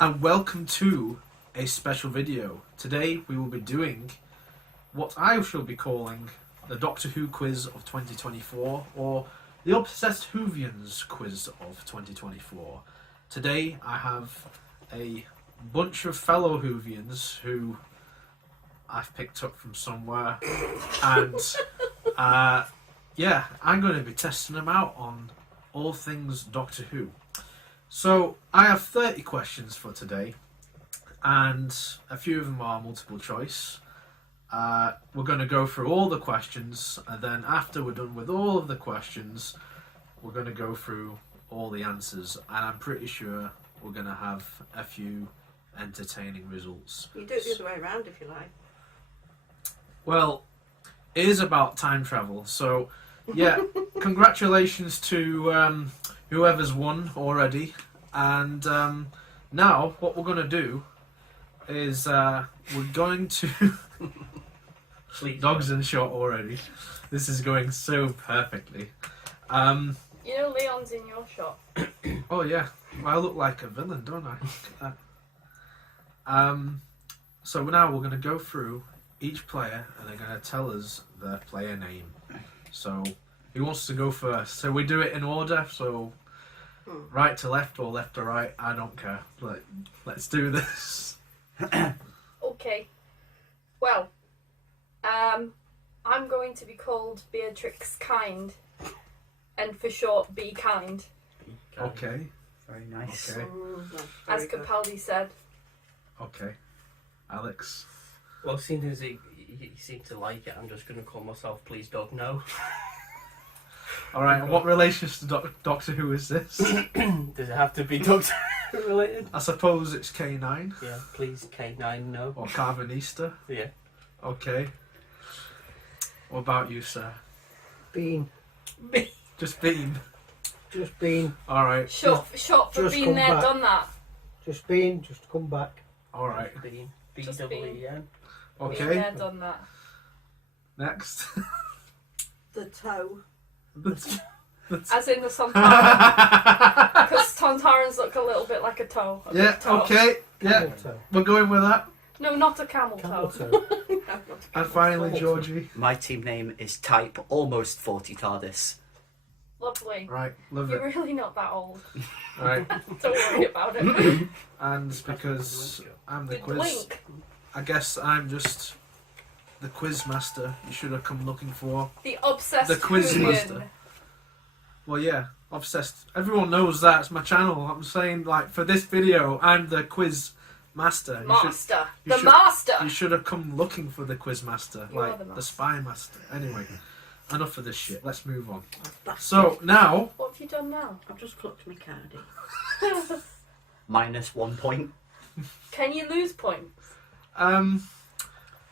and welcome to a special video. Today we will be doing what I shall be calling the Doctor Who quiz of 2024, or the Obsessed Whovians quiz of 2024. Today I have a bunch of fellow Whovians who I've picked up from somewhere, and yeah, I'm going to be testing them out on all things Doctor Who. So I have 30 questions for today, and a few of them are multiple choice. We're going to go through all the questions, and then after we're done with all of the questions, we're going to go through all the answers, and I'm pretty sure we're going to have a few entertaining results. You do it the other way around if you like. Well, it is about time travel, so yeah, congratulations to whoever's won already. And now what we're going to do is we're going to... Dog's in shot already. This is going so perfectly. You know Leon's in your shot. Oh yeah, well, I look like a villain, don't I? Look at that. So now we're going to go through each player, and they're going to tell us their player name. So who wants to go first? So we do it in order, so right to left or left to right, I don't care. Let's do this. Okay. Well, I'm going to be called Beatrix Kind, and for short, Be Kind, Okay, Very nice. okay, as Capaldi said. okay. Alex. Well, seeing as he seemed to like it, I'm just going to call myself Please Dog No. Alright, and what relations to Doctor Who is this? Does it have to be Doctor Who related? I suppose it's K9 Yeah, please K9 No. or Carvanista. Yeah. Okay. What about you, sir? Bean. Just Bean. Just been. Alright, Short for just been come there, back. done that. Just been. Just come back. alright. Bean. Just B-double-E-N. Been Okay, there, done that. next. The toe. As in the Sontaran, because Sontarans look a little bit like a toe. A Yeah, big toe. okay, yeah, Camel toe. we're going with that. No, not a camel Camel toe. toe. And finally, Georgie. My team name is Type Almost 40 TARDIS. Lovely. Right, love You're it. really not that old. Right, Don't worry about it. and because I'm the You quiz, blink. I guess I'm just the quiz master you should have come looking for. The obsessed The quiz Whovian. master. Well, yeah, obsessed. Everyone knows that. It's my channel. I'm saying, like, for this video, I'm the quiz master. Master. you The should- master. You should have come looking for the quiz master, You are like the the master. spy master. Anyway, enough of this shit. Let's move on. Bastard. So now, What have you done now? I've just clucked my cardi. -1 point. Can you lose points?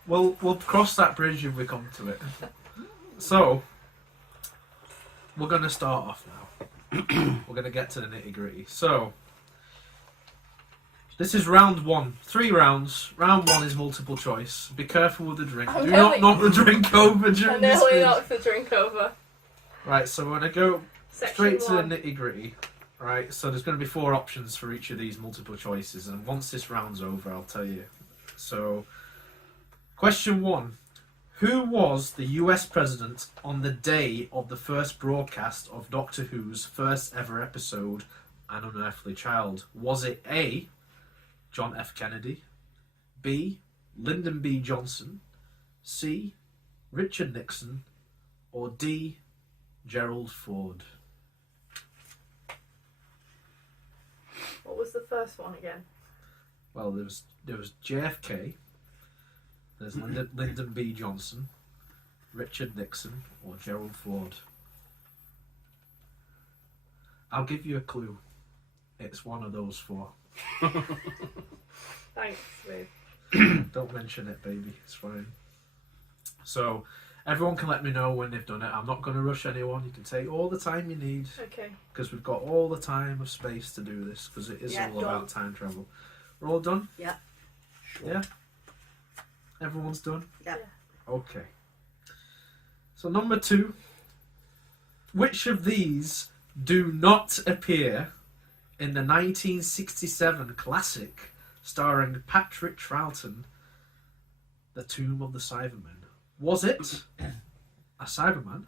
we'll cross that bridge if we come to it. So we're gonna start off now. We're gonna get to the nitty gritty. So this is round one. 3 rounds. Round 1 is multiple choice. Be careful with the drink. I'm Do not nearly- knock the drink over I during this nearly quiz. knocked the drink over. Right, so we're gonna go Section straight to the 1. nitty gritty. Right, so there's going to be 4 options for each of these multiple choices, and once this round's over, I'll tell you. So, question 1: who was the US president on the day of the first broadcast of Doctor Who's first ever episode, An Unearthly Child? Was it A, John F. Kennedy, B, Lyndon B. Johnson, C, Richard Nixon, or D, Gerald Ford? What was the first one again? Well, there was JFK, there's Lyndon B. Johnson, Richard Nixon, or Gerald Ford. I'll give you a clue. It's one of those 4. Thanks, babe. Don't mention it, baby. It's fine. So, everyone can let me know when they've done it. I'm not going to rush anyone. You can take all the time you need, Okay. because we've got all the time of space to do this, because it is Yeah, all done. about time travel. We're all done? Yeah. Yeah? Everyone's done? Yeah. Okay. So number 2. Which of these do not appear in the 1967 classic starring Patrick Troughton, The Tomb of the Cybermen? Was it a Cyberman?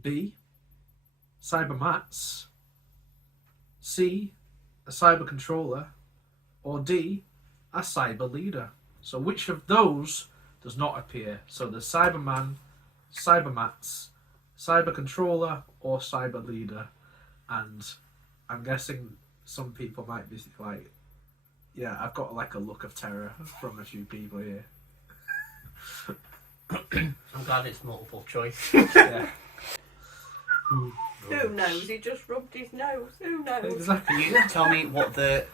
B. Cybermats? C. A cyber controller? Or D. A cyber leader? So which of those does not appear? So the Cyberman, Cybermats, cyber controller, or cyber leader? And I'm guessing some people might be like, yeah, I've got like a look of terror from a few people here. I'm glad it's multiple choice. Yeah, Who knows? He just rubbed his nose. Who knows? exactly. Can you tell me what the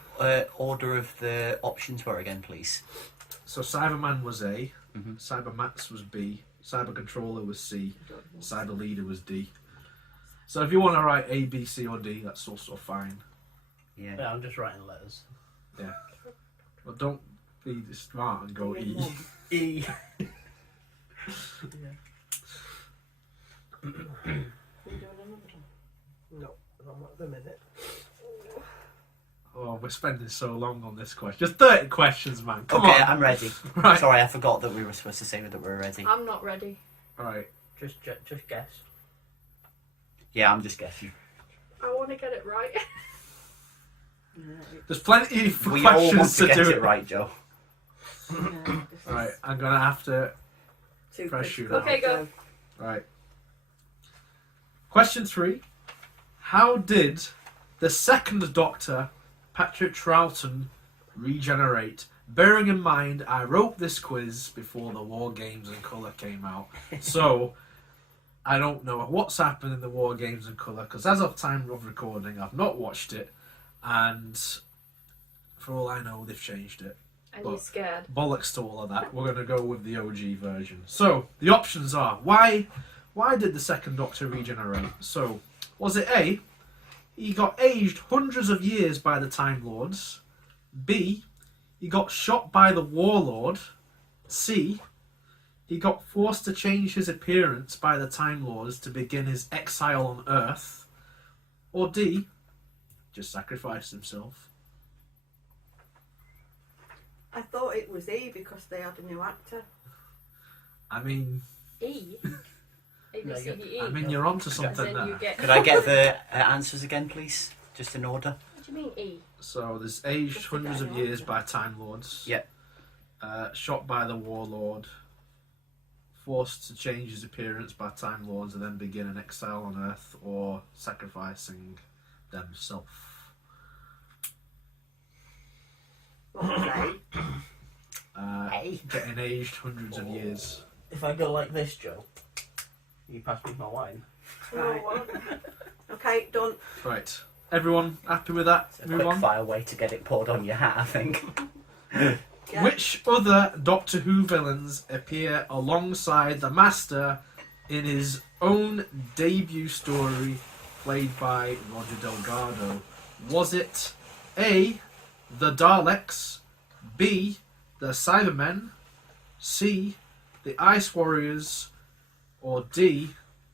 order of the options were again, please? So Cyberman was A, Mhm. Cybermats was B, Cyber Controller was C, Cyber Leader was D. So if you want to write A, B, C, or D, that's also fine. Yeah. Yeah, I'm just writing letters. Yeah. But don't be smart and go E. E. You doing another one? No, not at the minute. Oh, we're spending so long on this question. Just 30 questions, man. Come Okay, on. I'm ready. Right. Sorry, I forgot that we were supposed to say that we were ready. I'm not ready. Right. Just guess. Yeah, I'm just guessing. I want to get it right. There's plenty of We all want questions to get do it right, Joe. Right, I'm going to have to... Too Press you critical, now. Okay, go. Joe. Right. Question 3. How did the second Doctor, Patrick Troughton, regenerate? Bearing in mind, I wrote this quiz before the War Games in Colour came out. So, I don't know what's happened in the War Games in Colour, because as of time of recording, I've not watched it. And for all I know, they've changed it. And you're But- scared. Bollocks to all of that. We're going to go with the OG version. So, the options are, why did the second Doctor regenerate? So, was it A, he got aged hundreds of years by the Time Lords? B, he got shot by the Warlord? C, he got forced to change his appearance by the Time Lords to begin his exile on Earth? Or D, just sacrificed himself? I thought it was E because they had a new actor. I mean, E. A, B, C, D, E. I mean, you're onto As something in there. you get... Could I get the answers again, please? Just in order. What do you mean E? So there's aged Just the hundreds of guy, years yeah. by Time Lords. Yep. Shot by the Warlord. Forced to change his appearance by Time Lords and then begin an exile on Earth, or sacrificing themselves. What was A? Getting aged hundreds of years. If I go like this, Joe, you pass me my wine. Right. Oh, Okay, done. Right. Everyone happy with that? It's a Move quick on. fire way to get it poured on your hat, I think. Yeah. Which other Doctor Who villains appear alongside the Master in his own debut story played by Roger Delgado? Was it A, the Daleks, B, the Cybermen, C, the Ice Warriors, or D,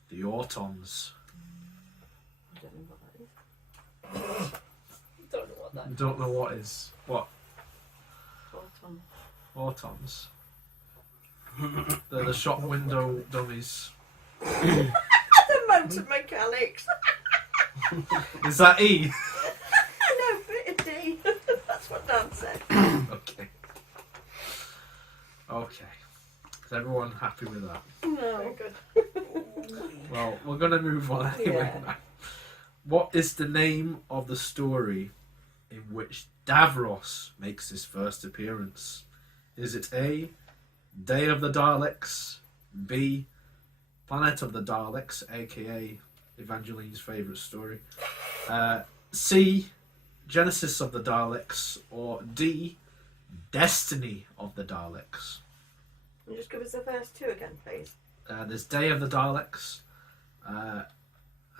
the Autons? I don't know what that is. don't know what that I don't know what is. What? Autumn. Autons? They're the shop window dummies. The motor mechanics. Is that E? I know, bit of D. That's what Dan said. Okay. Okay. Is everyone happy with that? No. Very good. Well, we're going to move on anyway. Yeah. What is the name of the story in which Davros makes his first appearance? Is it A, Day of the Daleks, B, Planet of the Daleks, aka Evangeline's favourite story, C, Genesis of the Daleks, or D, Destiny of the Daleks? And just give us the first two again, please. There's Day of the Daleks, and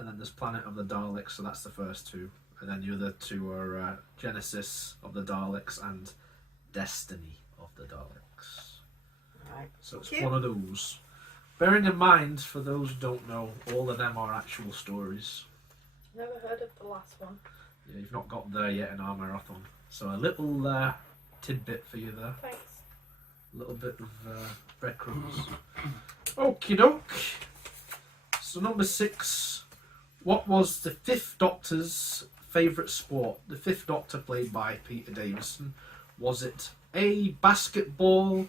then there's Planet of the Daleks, so that's the first two. And then the other two are Genesis of the Daleks and Destiny of the Daleks. Right. So it's Cute. one of those. Bearing in mind, for those who don't know, all of them are actual stories. Never heard of the last one. Yeah, you've not got there yet in our marathon. So a little tidbit for you there. Thanks. A little bit of breadcrumbs. Okie doke. So number 6. What was the Fifth Doctor's favourite sport? The Fifth Doctor, played by Peter Davison. Was it A, basketball,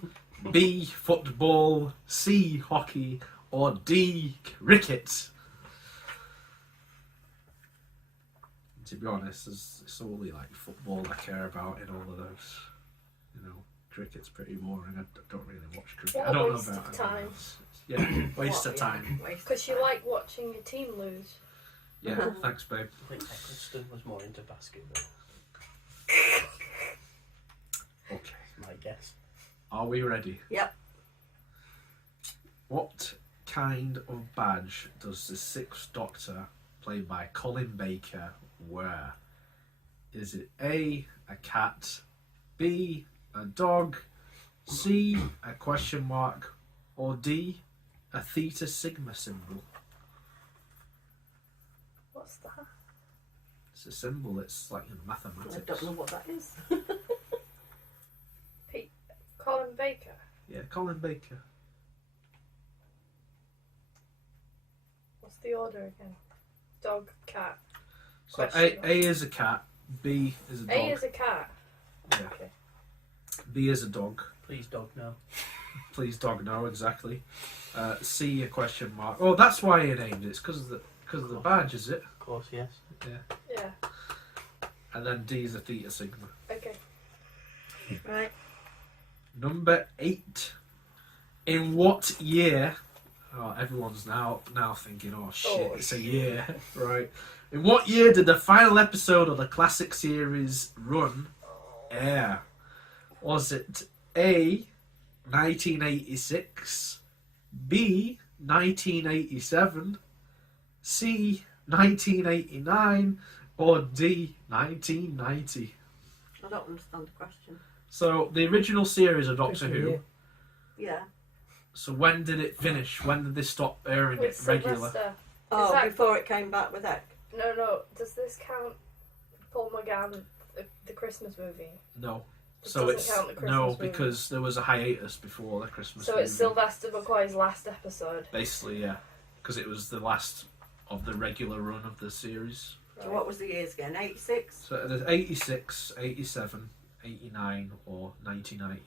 B, football, C, hockey, or D, cricket? To be honest, it's only like football I care about in all of those. You know, cricket's pretty boring. I don't really watch cricket. What I a don't waste know of about time. anyone else. Yeah, waste of time. Because you like watching your team lose. Yeah, thanks, babe. I think Eccleston was more into basketball. Okay, My guess. are we ready? Yep. What kind of badge does the Sixth Doctor, played by Colin Baker, wear? Is it A, a cat, B, a dog, C, a question mark, or D, a Theta Sigma symbol? What's that? It's a symbol, it's like in I mathematics. don't know what that is. Colin Baker. Yeah, Colin Baker. What's the order again? Dog, cat. So Question A is a cat, B is a dog. A is a cat. Yeah. Okay. B is a dog. Please, dog, no. Please, dog, no, exactly. C, a question mark. Oh, that's why you named it. It's because of the badge, is it? Of course, yes. Yeah. And then D is a Theta Sigma. Okay. Right. Number 8. In what year? Oh, everyone's now thinking, oh shit, it's a year, right? In what year did the final episode of the classic series Run air? Was it A, 1986, B, 1987, C, 1989, or D, 1990? I don't understand the question. So the original series of Doctor Who. Yeah. Yeah. So when did it finish? When did they stop airing it With regular? Sylvester. Oh, that- before it came back with Egg. No. Does this count Paul McGann, the Christmas movie? No. It So doesn't it's count the Christmas no movie. because there was a hiatus before the Christmas. So it's movie. Sylvester McCoy's last episode. Basically, yeah, because it was the last of the regular run of the series. So what was the years again? 86? So there's 86, 87, 89, or 1990.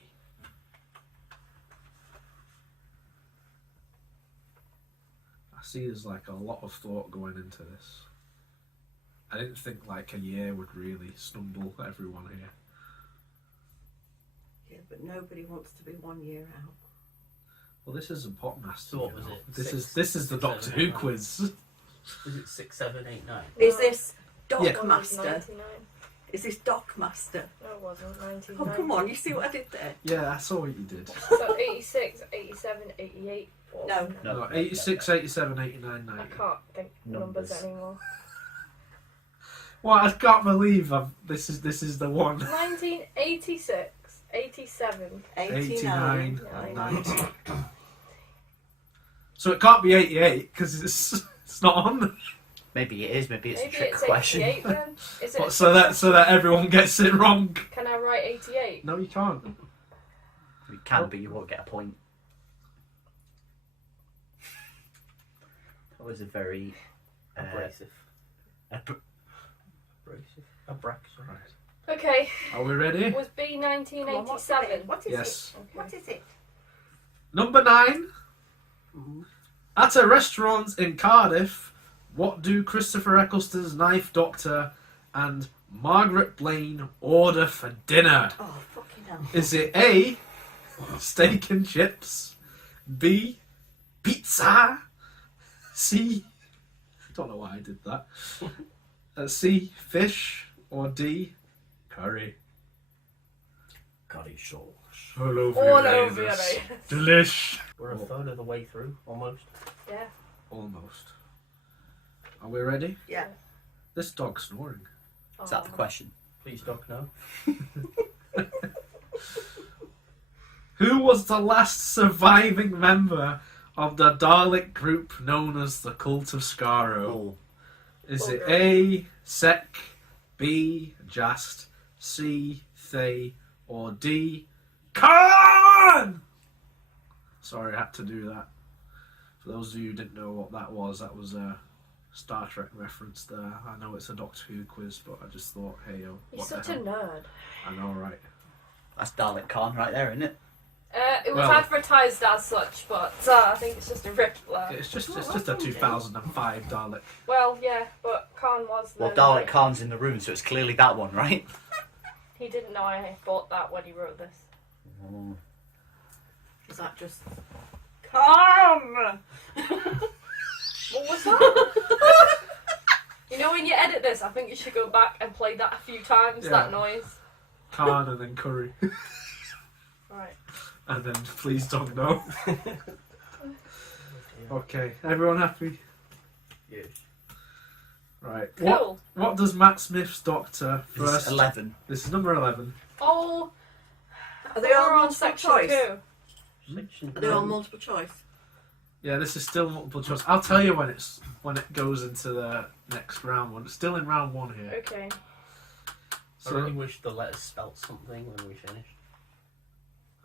I see there's like a lot of thought going into this. I didn't think like a year would really stumble everyone here. Yeah, but nobody wants to be 1 year out. Well, this isn't Potmaster. So what you was know. it? This Six- is the six, Doctor seven, Who eight, nine? quiz. Was it 6, 7, 8, 9? Is No. this Yeah. Dockmaster? 99. Is this Dockmaster? No, it wasn't. 1990. Oh, come on, you see what I did there? Yeah, I saw what you did. So 86, 87, 88. What No. was it? No, 86, 87, 89, 90. I can't think numbers Numbers. anymore. Well, I can't believe this is the one. 1986, 87. 89 89. and 90. So it can't be 88 because it's not on there. Maybe it is. Maybe it's Maybe a trick it's question. 88 then. Is it? What, so that everyone gets it wrong. Can I write 88? No, you can't. It can be. You won't get a point. That was a very Abrasive. abr- Abrasive. Right. Okay. Are we ready? Was B Come on, what's 1987? it? What is Yes. it? What is it? Number 9. At a restaurant in Cardiff, what do Christopher Eccleston's Ninth Doctor and Margaret Blaine order for dinner? Oh, fucking hell. Is it A, steak and chips, B, pizza, C, don't know why I did that, C, fish, or D, curry? curry sauce. All over All your over your anus. anus. Delish. We're a third of the way through, almost. Yeah. Almost. Are we ready? Yeah. This dog's snoring. Is that the question? Please, dog, no. Who was the last surviving member of the Dalek group known as the Cult of Skaro? Oh, Is it Vulgar. A, Sec, B, Jast, C, Thay, or D, Khan? Sorry, I had to do that. For those of you who didn't know what that was a Star Trek reference there. I know it's a Doctor Who quiz, but I just thought, hey, yo, You're what such the a hell? nerd. I know, right? That's Dalek Khan right there, isn't it? It was Well- advertised as such, but I think it's just a Rippler. It's just Well, a that's 2005 Dalek. Well, yeah, but Khan was the. Well, Dalek Khan's in the room, so it's clearly that one, right? He didn't know I bought that when he wrote this. Is that just... Come! What was that? You know, when you edit this, I think you should go back and play that a few times. Yeah. That noise. Khan and then Curry. Right. And then please don't know. Okay, everyone happy? Yes. Right. Cool. What does Matt Smith's Doctor This is first? 11. This is number 11. Oh, Are they we're all on multiple section choice? 2. Section Are they all nine. multiple choice? Yeah, this is still multiple choice. I'll tell you when it goes into the next round one. It's still in round 1 here. Okay. I So really wish the letters spelt something when we finished.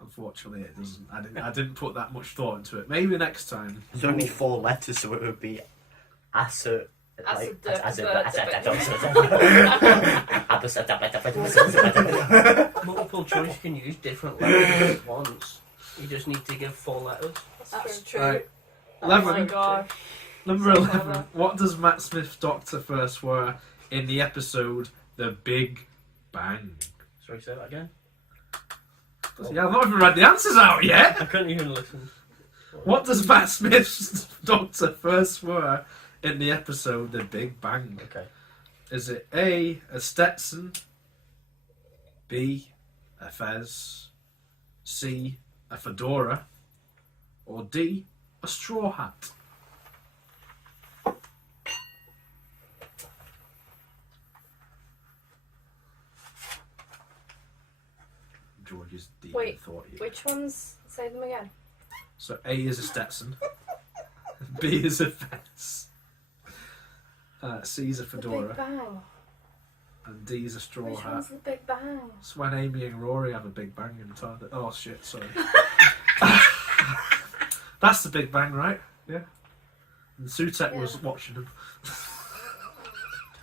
unfortunately it doesn't. I didn't put that much thought into it. Maybe next time. There's only 4 letters, so it would be Asa. Multiple choice can use different letters at once. You just need to give 4 letters. That's true. true. Right. Oh my 11. gosh. Number So 11. clever. What does Matt Smith's Doctor first wear in the episode The Big Bang? Sorry, say that again? Yeah, I've not even read the answers out yet. I couldn't even listen. What does Matt Smith's Doctor first wear in the episode The Big Bang? Okay. Is it A, a Stetson, B, a fez, C, a fedora, or D, a straw hat? George is deep Wait, in thought here. Which ones? Say them again. So A is a Stetson, B is a fez, C is a The fedora, Big Bang. and D is a straw Which hat. one's the Big Bang? It's when Amy and Rory have a big bang in time. Oh shit, sorry. That's the Big Bang, right? Yeah. And Sutek Yeah. was watching him.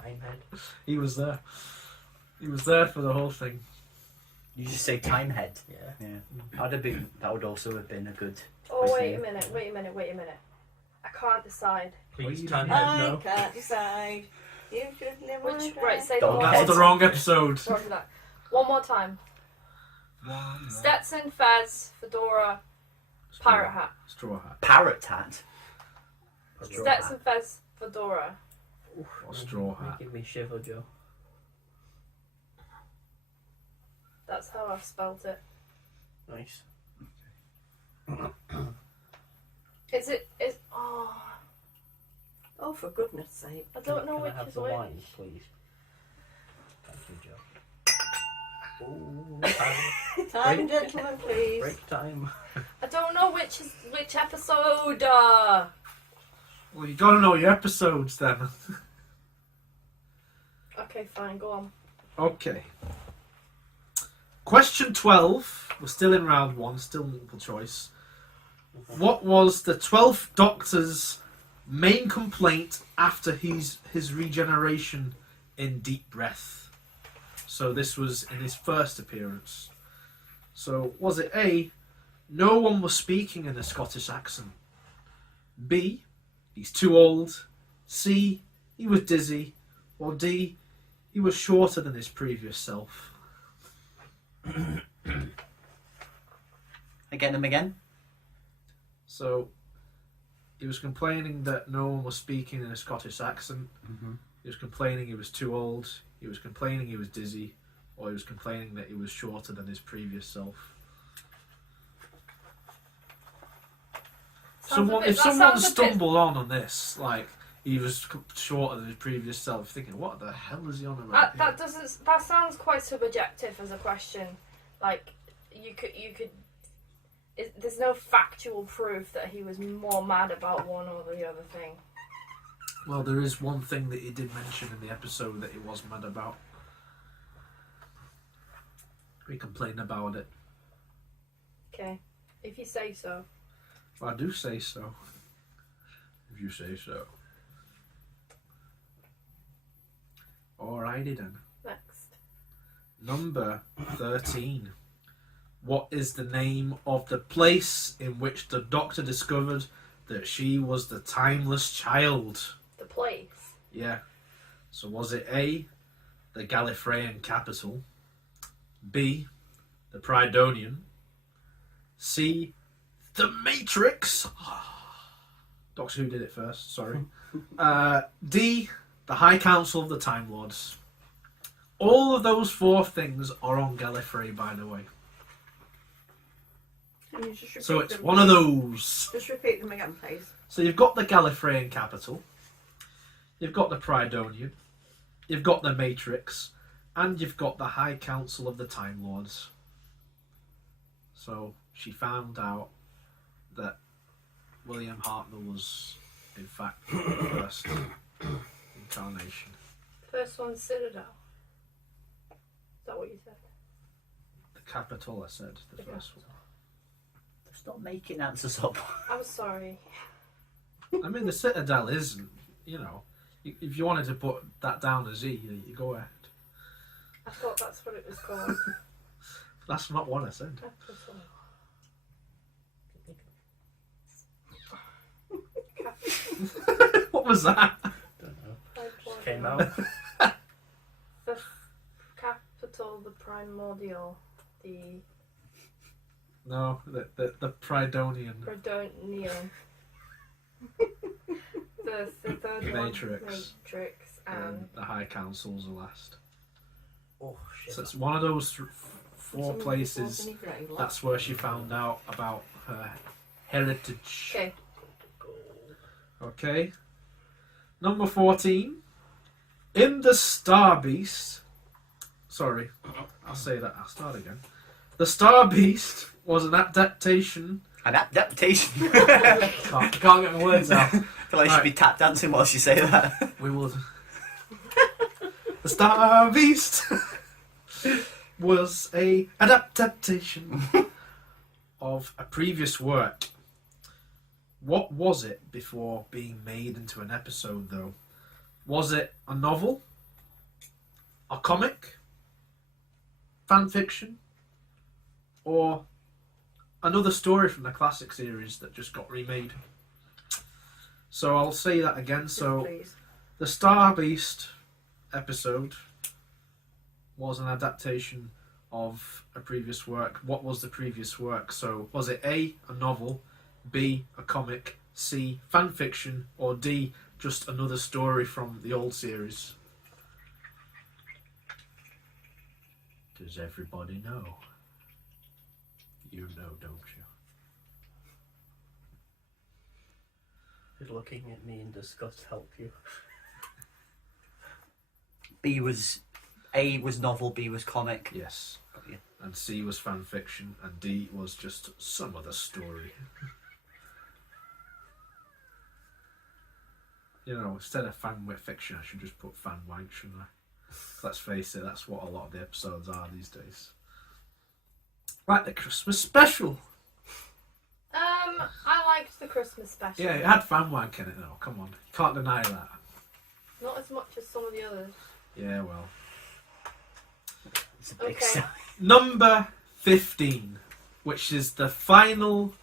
Timehead. He was there. He was there for the whole thing. You just say Timehead. Yeah. Yeah. That would also have been a good. Oh, quiz wait a name. minute. I can't decide. Please, Wait a Timehead, I no. can't decide. You should live Which, on right, say Dog them That's head. the wrong episode. Sorry for that. One more time. Stetson, Fez, Fedora, Pirate Hat. Straw hat. Parrot hat. Straw Stetson, hat. Fez, Fedora. Or straw hat. Making me shiver, Joe. That's how I've spelt it. Nice. Oh, Oh, for goodness sake. I don't know Can which I have is the which. wine, please? Thank you, Joe. Ooh, Time, Break. gentlemen, please. break time. I don't know which episode. Well, you gotta know your episodes then. Okay, fine, go on. Okay. Question 12. We're still in round 1, still multiple choice. What was the 12th Doctor's main complaint after his regeneration in Deep Breath? So this was in his first appearance. So was it A, no one was speaking in a Scottish accent? B, he's too old? C, he was dizzy? Or D, he was shorter than his previous self? Again and again. So he was complaining that no one was speaking in a Scottish accent. Mm-hmm. He was complaining he was too old. He was complaining he was dizzy. Or he was complaining that he was shorter than his previous self. If someone stumbled on this, like he was shorter than his previous self, thinking, "What the hell is he on about?" That sounds quite subjective as a question. Like you could. There's no factual proof that he was more mad about one or the other thing. Well, there is one thing that he did mention in the episode that he was mad about. He complained about it. Okay, if you say so. Well, I do say so. If you say so. Alrighty then. Next. Number 13. What is the name of the place in which the Doctor discovered that she was the timeless child? The place. Yeah. So was it A, the Gallifreyan capital, B, the Prydonian, C, the Matrix, Doctor Who did it first, sorry, D, the High Council of the Time Lords. All of those four things are on Gallifrey, by the way. Can you just repeat So it's them, one of please? those. Just repeat them again, please. So you've got the Gallifreyan capital, you've got the Prydonian, you've got the Matrix, and you've got the High Council of the Time Lords. So she found out that William Hartnell was, in fact, the first incarnation. First one's Citadel. Is that what you said? The capital, I said, the first one. Stop making answers up. I'm sorry. I mean, the Citadel is, you know, if you wanted to put that down as E, you go ahead. I thought that's what it was called. That's not what I said. What was that? Don't know. Just Came out. The capital, the primordial, the No, the Prydonian. Prodonian. The third Matrix. one, Matrix, and And the High Council's the last. Oh shit. So it's one of those four Somebody places. wasn't even ready. That's where she found out about her heritage. okay. Okay. Number 14. In the Star Beast. Sorry, I'll say that. I'll start again. The Star Beast was an adaptation. An adaptation. Can't get my words out. I feel like you should be tap dancing whilst you say that. We will. The Star Beast was an adaptation of a previous work. What was it before being made into an episode, though? Was it a novel? A comic? Fan fiction? Or another story from the classic series that just got remade? So I'll say that again. So Please. the Star Beast episode was an adaptation of a previous work. What was the previous work? So was it A, a novel, B, a comic, C, fan fiction, or D, just another story from the old series? Does everybody know? You know, don't you? Did looking at me in disgust help you? A was novel, B was comic. Yes. Got you. And C was fan fiction, and D was just some other story. You know, instead of fan fiction, I should just put fan wank, shouldn't I? Let's face it, that's what a lot of the episodes are these days. Like the Christmas special. I liked the Christmas special. Yeah, it had fan wank in it though, come on. You can't deny that. Not as much as some of the others. Yeah, well. It's a big Okay. sign. Number 15, which is the final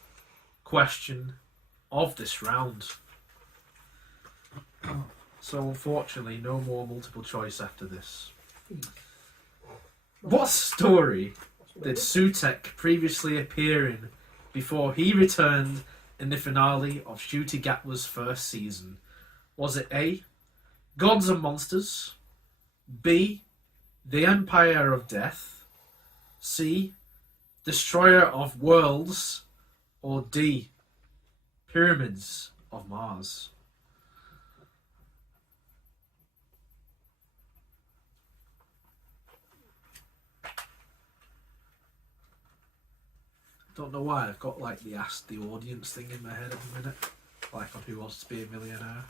question of this round. So unfortunately, no more multiple choice after this. What story did Sutek previously appear in before he returned in the finale of Ncuti Gatwa's first season? Was it A, Gods and Monsters, B, The Empire of Death, C, Destroyer of Worlds, or D, Pyramids of Mars? Don't know why I've got like the ask the audience thing in my head at the minute, like on Who Wants to Be a Millionaire,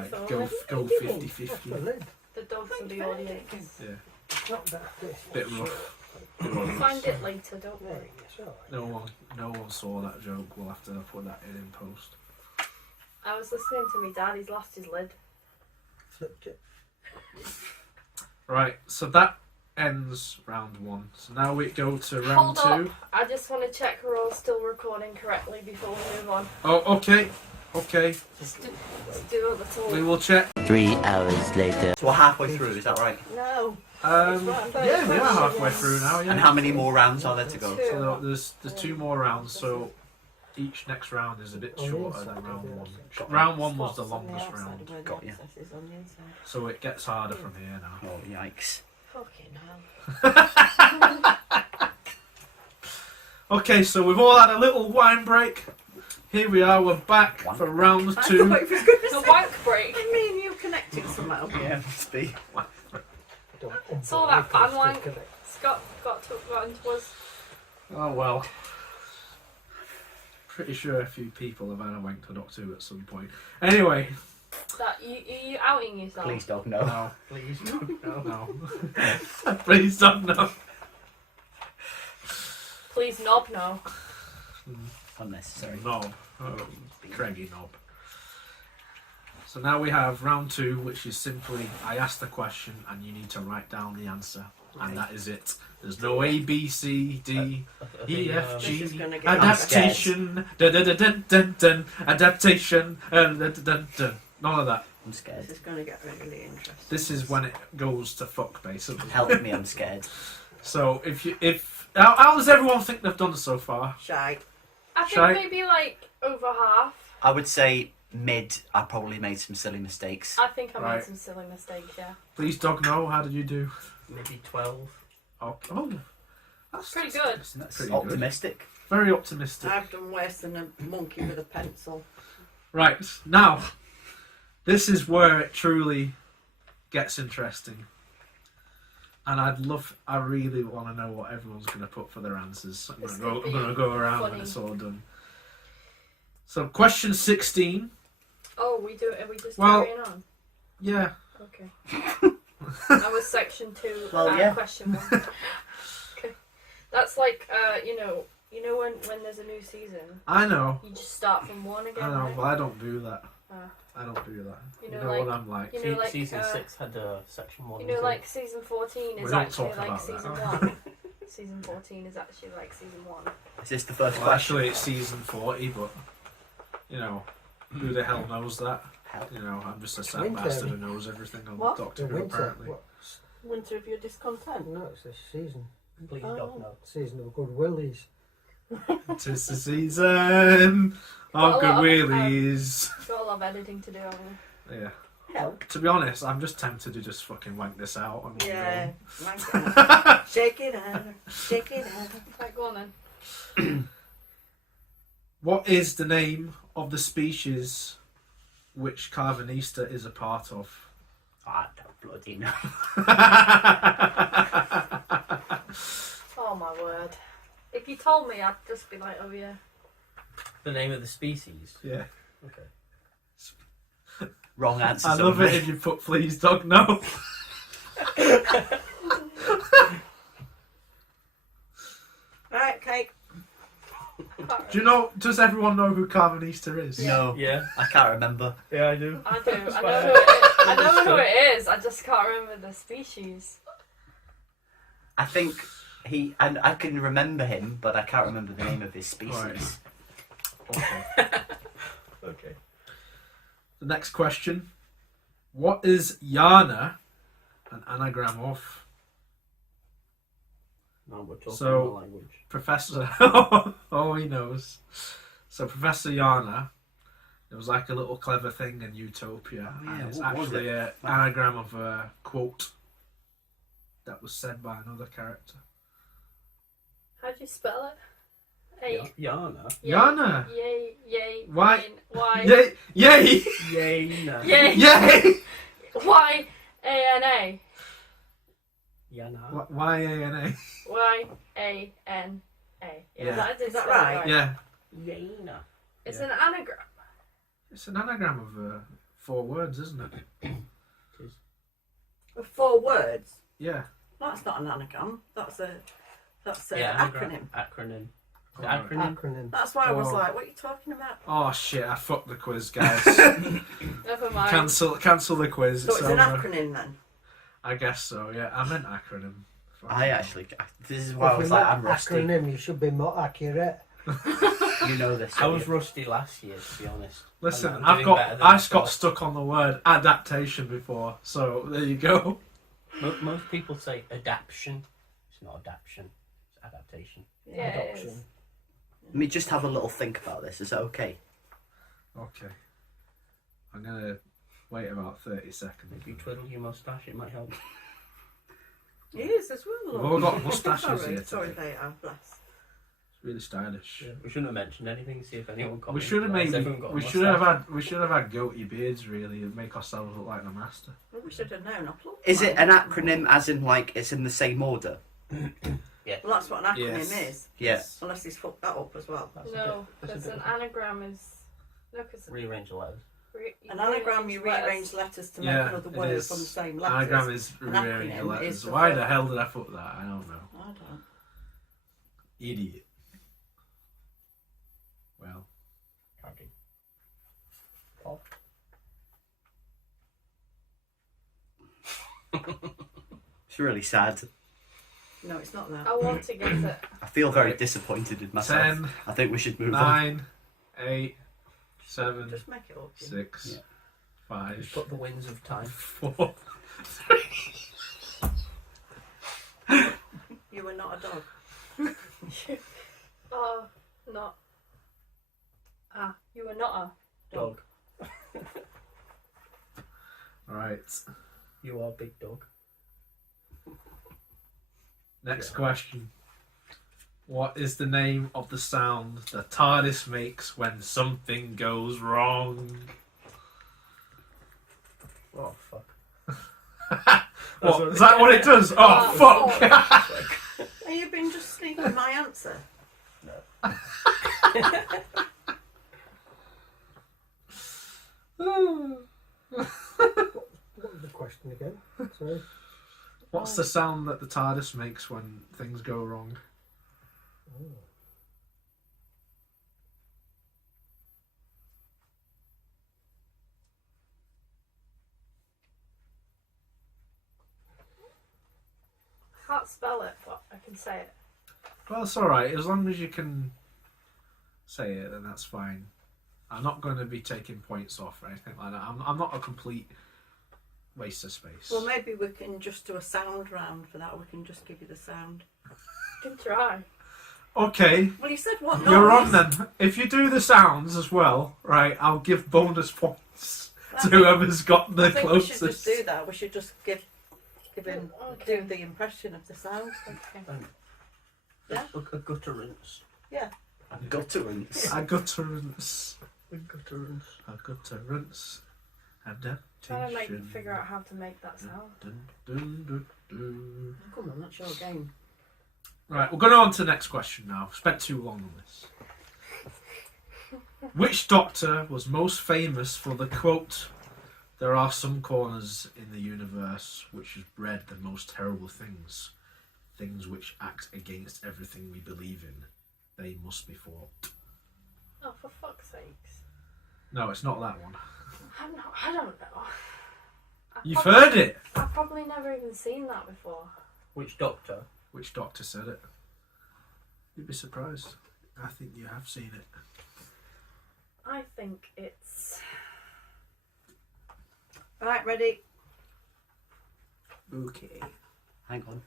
like thought go of it. go What do you 50-50. mean? Lid. The dogs are the audience. Yeah, It's not that. It's bit short. rough. We'll find it later, don't Yeah, worry. it's all right. No one saw that joke. We'll have to put that in post. I was listening to my dad, he's lost his lid. Flipped it. Right, so that ends round 1. So now we go to round Hold 2. up, I just want to check we're all still recording correctly before we move on. Oh, okay. Just do a little... We will check. 3 hours later. So we're halfway through, is that right? No. Yeah, we are halfway Questions. through now. Yeah. And how many more rounds are there to go? Two. So there's 2 more rounds. So each next round is a bit shorter than round 1. Round 1 was the Spots on the longest outside round, of where the Got ya. access is on the inside. so it gets harder from here now. Oh, yikes. Fucking hell. Okay, so we've all had a little wine break. Here we are. We're back Wine for round I thought 2. it was going to The say, wank break. me and you connected somehow. Yeah, must be. It's all that fan wank. Scott got into us. Oh well. Pretty sure a few people have had a wank to Doctor Who at some point. Anyway, That you outing yourself? Please, dog, no. no, Please don't. no. Please don't know. Please knob no. Unnecessary. Knob. Oh, Craigie knob. So now we have round 2, which is simply I ask the question and you need to write down the answer. And that is it. There's no A, B, C, D, E, F, This is G. gonna get Adaptation. Dun, dun, dun, dun, dun, dun. Adaptation. Dun, dun, dun, dun. None of that. I'm scared. This is going to get really interesting. This is when it goes to fuck, basically. Help me, I'm scared. So how does everyone think they've done so far? Shite. I think Shall I- maybe like over half. I would say mid. I probably made some silly mistakes. I think I made Right. some silly mistakes, yeah. Please, dog, no. How did you do? Maybe 12. Oh, that's Pretty good. That's pretty good. optimistic. Very optimistic. I've done worse than a monkey with a pencil. Right, now, this is where it truly gets interesting. And I really want to know what everyone's going to put for their answers. I'm This going could to be go around when funny. it's all done. So, question 16. Oh, are we just Well- carrying on? Yeah. Okay. That was section 2, Well, yeah. question 1. Okay. That's like, you know when there's a new season, I know. you just start from 1 again, I know. right? Well, I don't do that. Ah. I don't do that. You You know, know like- what I'm like. You know, like, Season 6 had section 1. You know, like season 14 We is don't actually talk like about season that. 1. Season 14 is actually like season 1. Is this the first Well, question? actually, it's season 40, but, you know, who the hell knows that? Hell. You know, I'm just a sad Winter. bastard who knows everything on What? Doctor The Who, winter. apparently. What? Winter of your discontent. No, it's the season. Please Oh. don't know. Season of good willies. Tis the season Got of a good lot of, wheelies. Got a lot of editing to do, haven't we? Yeah. Hell. To be honest, I'm just tempted to just fucking wank this out. And Yeah. Wank it out. Shake it out. Shake it out. Right, go on then. What is the name of the species which Carvanista is a part of? I don't bloody know. Oh my word. If you told me, I'd just be like, oh yeah. The name of the species. Yeah. Okay. Wrong answers. I love it only. if you put please dog no. Right, cake. Do you know, does everyone know who Carvanista is? No, Yeah. I can't remember. Yeah, I do. I do. I know That's who fine. it is. I know who it is. I just can't remember the species. I think and I can remember him, but I can't remember the name of his species. Right. Okay. Okay. The next question. What is Yana an anagram of? Now we're talking So- the language. Professor... oh, he knows. So Professor Yana, it was like a little clever thing in Utopia. Oh, yeah, And it's what was actually it? an anagram of a quote that was said by another character. How do you spell it? Hey. Yana. Yana. Yay. Yay. Why- Yay. Why? Yay! Yay! Yana. Yay. Yay! Y-A-N-A. Yana. Y-A-N-A. Y-A-N-A. Yeah. Is that right? Yeah. Yana. It's Yeah. an anagram. It's an anagram of a 4 words, isn't it? With 4 words. Yeah. That's not an anagram. That's a anagram- acronym. Acronym. The Alright. acronym. Acronym. That's why I was Oh. like, what are you talking about? Oh shit! I fucked the quiz, guys. Never mind. Cancel the quiz. So it's an over. acronym then. I guess so. Yeah, I meant acronym. This is why I If was you like, meant I'm rusty. acronym, you should be more accurate. You know this. I was don't you? rusty last year, to be honest. Listen, I'm I've doing better than got myself. stuck on the word adaptation before, so there you go. Most people say adaption. It's not adaption. It's adaptation. Yeah, it Adoption. is. Let me just have a little think about this. Is that okay? Okay. I'm gonna wait about 30 seconds. If you twiddle your moustache, it might help. He is as well. We've all got moustaches sorry, here sorry, today. they are. Bless. It's really stylish. Yeah, we shouldn't have mentioned anything. See if anyone comments. We should have Why has maybe everyone got a we should have moustache? had goatee beards really and make ourselves look like the master. Well, we should have known. Applause. Is it an acronym as in like it's in the same order? Well, that's what an acronym Yes. is. Yeah. Unless he's fucked that up as well. That's a No, bit- that's because a an bit- anagram is. No, because Rearrange the letters. An anagram, you rearrange letters to make Yeah, another it word is. from the same letters. Anagram is An rearranging acronym the letters. is the Why word- the hell did I put that? I don't know. I don't. Idiot. Well, Candy. Pop. It's really sad. No, it's not that. I want to get it. I feel very Right. disappointed in myself. 10, I think we should move on. 9, 8, 7, Just make it up. Jim. 6, Yeah. 5, Put the winds of time. 4. You were not a dog. Oh, not. Ah, you were not Dog. Right. You are big dog. Next question. What is the name of the sound the TARDIS makes when something goes wrong? Oh fuck. What, is that what it does? Oh, Oh, fuck! Have you been just sneaking my answer? What was the question again? Sorry. What's the sound that the TARDIS makes when things go wrong? Oh. can't spell it, but I can say it. Well, it's alright. As long as you can say it, then that's fine. I'm not going to be taking points off or anything like that. I'm not a complete waste of space. Well, maybe we can just do a sound round for that. We can just give you the sound. You can try. Okay, Well, you said what noise? you're on then. If you do the sounds as well, right, I'll give bonus points I to think- whoever's got the I think closest. we should just do that. We should just give him Okay. do the impression of the sound. Okay. Yeah. A gutterance. A gutterance. A gutterance. A gutterance. A gutterance. Adaptation. Trying to make you figure out how to make that sound. Dun, dun, dun, dun. Come on, that's your game. Right, we're going on to the next question now. I've spent too long on this. Which Doctor was most famous for the quote, "There are some corners in the universe which have bred the most terrible things, things which act against everything we believe in. They must be fought." Oh, for fuck's sakes. No, it's not that one. I don't know. You've heard it! I've probably never even seen that before. Which doctor? Which Doctor said it? You'd be surprised. I think you have seen it. I think it's... Right, ready? Okay. Hang on.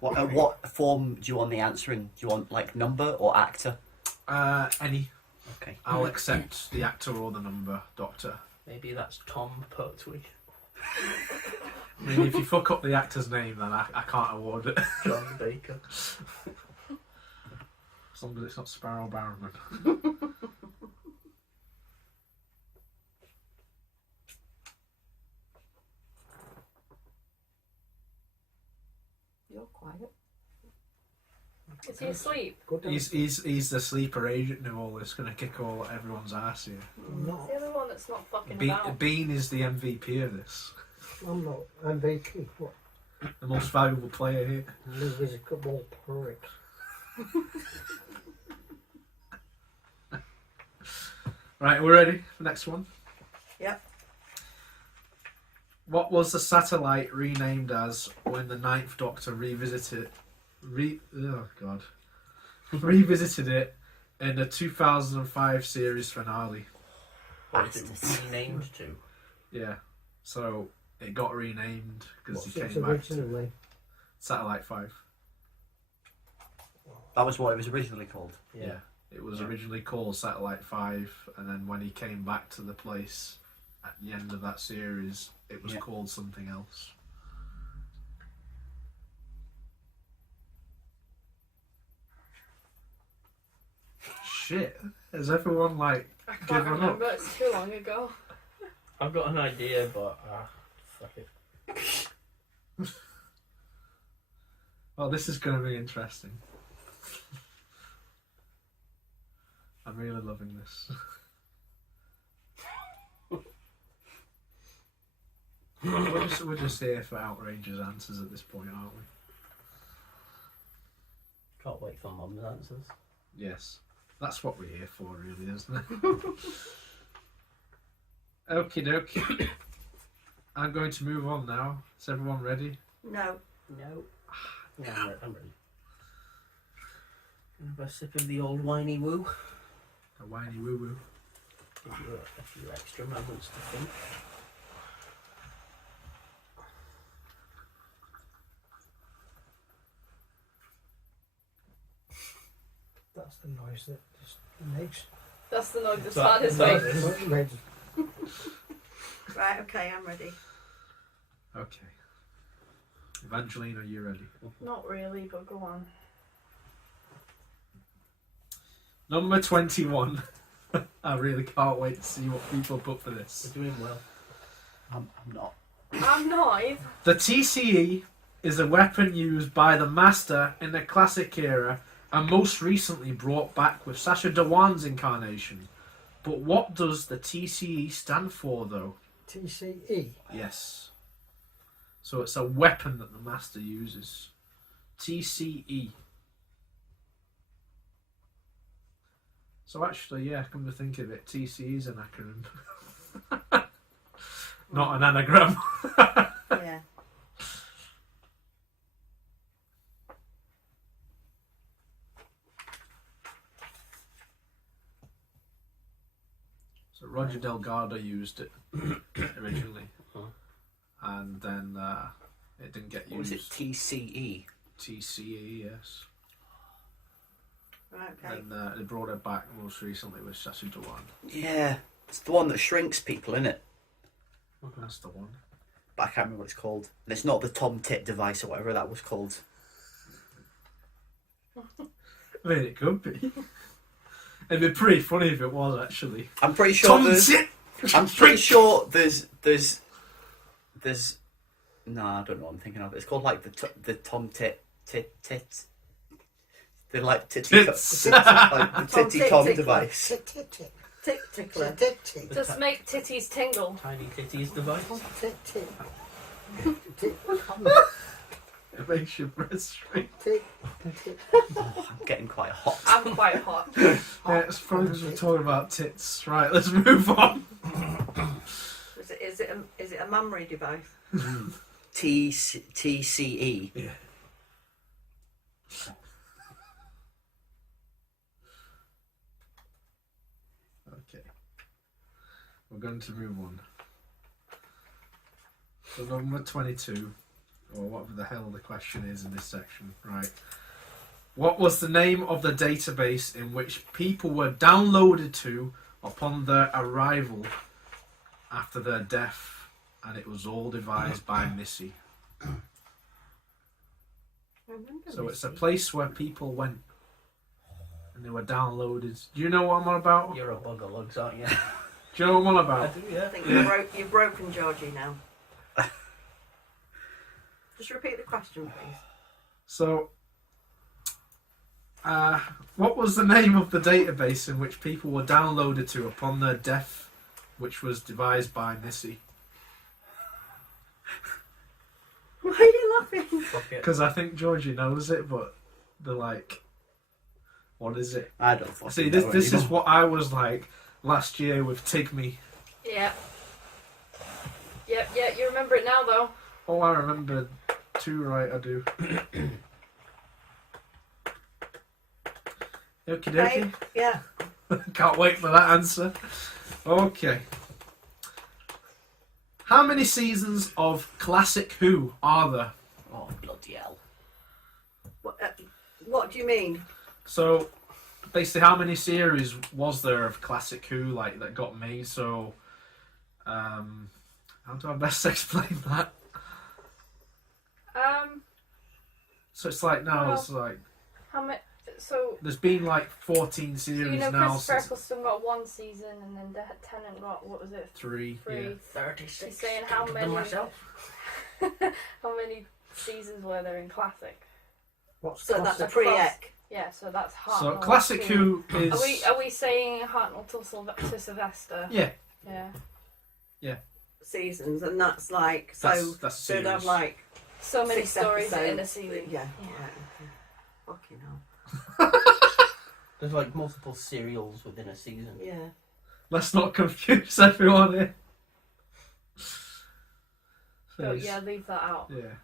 What form do you want the answer in? Do you want like number or actor? Any. Okay. I'll accept the actor or the number, Doctor. Maybe that's Tom Pertwee. I mean, if you fuck up the actor's name, then I can't award it. John Baker. As long as it's not Sparrow Barrowman. You're quiet. Is he asleep? Good He's the sleeper agent in all this, going to kick everyone's ass here. No. The other one one that's not fucking Bean, about. Bean is the MVP of this. I'm not MVP. What? The most valuable player here. Live as a couple of pricks. Right, we're ready for the next one. Yep. What was the satellite renamed as when the Ninth Doctor revisited it in the 2005 series finale? What is it renamed to? Yeah, so it got renamed because What's he it came back to originally? Satellite 5. That was what it was originally called. Yeah. It was originally called Satellite 5, and then when he came back to the place at the end of that series, it was called something else. Shit. Has everyone, like, I can't given up? remember. It's too long ago. I've got an idea, but fuck it. Well, this is going to be interesting. I'm really loving this. we're just here for outrageous answers at this point, aren't we? Can't wait for Mum's answers. Yes. That's what we're here for, really, isn't it? Okie dokie. I'm going to move on now. Is everyone ready? No. No. Yeah, I'm ready. Have a sip of the old whiny woo. A whiny woo woo. Give you a few extra moments to think. That's the noise that just makes. That's the noise that's That- had his that face. is- makes Right, okay, I'm ready. Okay. Evangeline, are you ready? Not really, but go on. Number 21. I really can't wait to see what people put for this. We're doing well. I'm not. I'm not either. The TCE is a weapon used by the Master in the Classic era and most recently brought back with Sacha Dhawan's incarnation. But what does the TCE stand for, though? TCE. Yes. So it's a weapon that the Master uses. TCE. So actually, yeah, come to think of it, TCE is an acronym. Not an anagram. Yeah. So Roger Delgado used it originally. And then it didn't get What was it? used. TCE. TCE, yes. Right, okay. And they brought it back most recently with Sacha Dhawan. Yeah, it's the one that shrinks people, isn't it? That's the one. But I can't remember what it's called. And it's not the Tom Tit device or whatever that was called. I mean, it could be. It'd be pretty funny if it was, actually. I'm pretty sure Tom there's. Tit! I'm pretty sure there's. No, I don't know what I'm thinking of. It's called like the Tom Tit. They're like titty. Tits. Like the Tom titty Tit com tickler. device. Tick, tick, tick. Tick tickler. Tick, tick, Just make titties tingle. Tiny titties device. tick, tick. Tick, It makes your breast shrink. tick, tick. Oh, I'm getting quite hot. I'm quite hot. Yeah, it's probably because we're talking about tits. Right, let's move on. Is it a memory device? TCE. Yeah. Okay. We're going to move on. So number 22, or whatever the hell the question is in this section, right? What was the name of the database in which people were downloaded to upon their arrival after their death? And it was all devised by Missy. So it's a place where people went and they were downloaded. Do you know what I'm on about? You're a bug of lugs, aren't you? Do you know what I'm on I about? do, I yeah. think Yeah. you've broken Georgie now. Just repeat the question, please. So, what was the name of the database in which people were downloaded to upon their death which was devised by Missy? Why are you laughing? Fuck it. Because I think Georgie knows it, but they're like, what is it? I don't fucking See, know this is anymore. what I was like last year with Tigme. Yeah. Yeah, you remember it now though. Oh, I remember 2 right, I do. Okie dokie. Hey, yeah. Can't wait for that answer. Okay. How many seasons of Classic Who are there? Oh, bloody hell. What do you mean? So, basically, how many series was there of Classic Who, like, that got made? So, how do I best explain that? So it's like now, it's like, How many? So there's been like 14 you series know, now Christopher since Eccleston got 1 season, and then Tennant got, what was it? 3. 3. Yeah. 36. He's saying how Counted many? them myself. How many seasons were there in Classic? What's So that's a classic? pre-ec. Yeah, so that's So Hartnell. Classic to- Who is. Are we saying Hartnell to Sylvester? Yeah, Yeah. seasons, and that's like so. that's a So they'd have series. like So many 6 stories in a episodes. season. Yeah. Yeah. Right, okay. Fucking hell. There's like multiple serials within a season. Yeah. Let's not confuse everyone here. Oh yeah, leave that out. Yeah.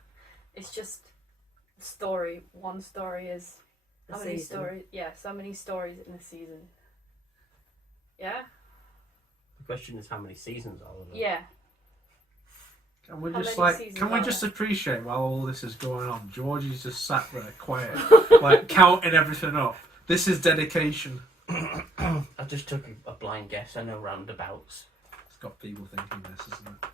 It's just story. One story is A how many season. stories? Yeah, so many stories in a season. Yeah. The question is how many seasons are there? Yeah. Can we How just many like? seasons Can we are just there? appreciate while all this is going on? Georgie's just sat there quiet, like counting everything up. This is dedication. I just took a blind guess. I know roundabouts. It's got people thinking this, isn't it?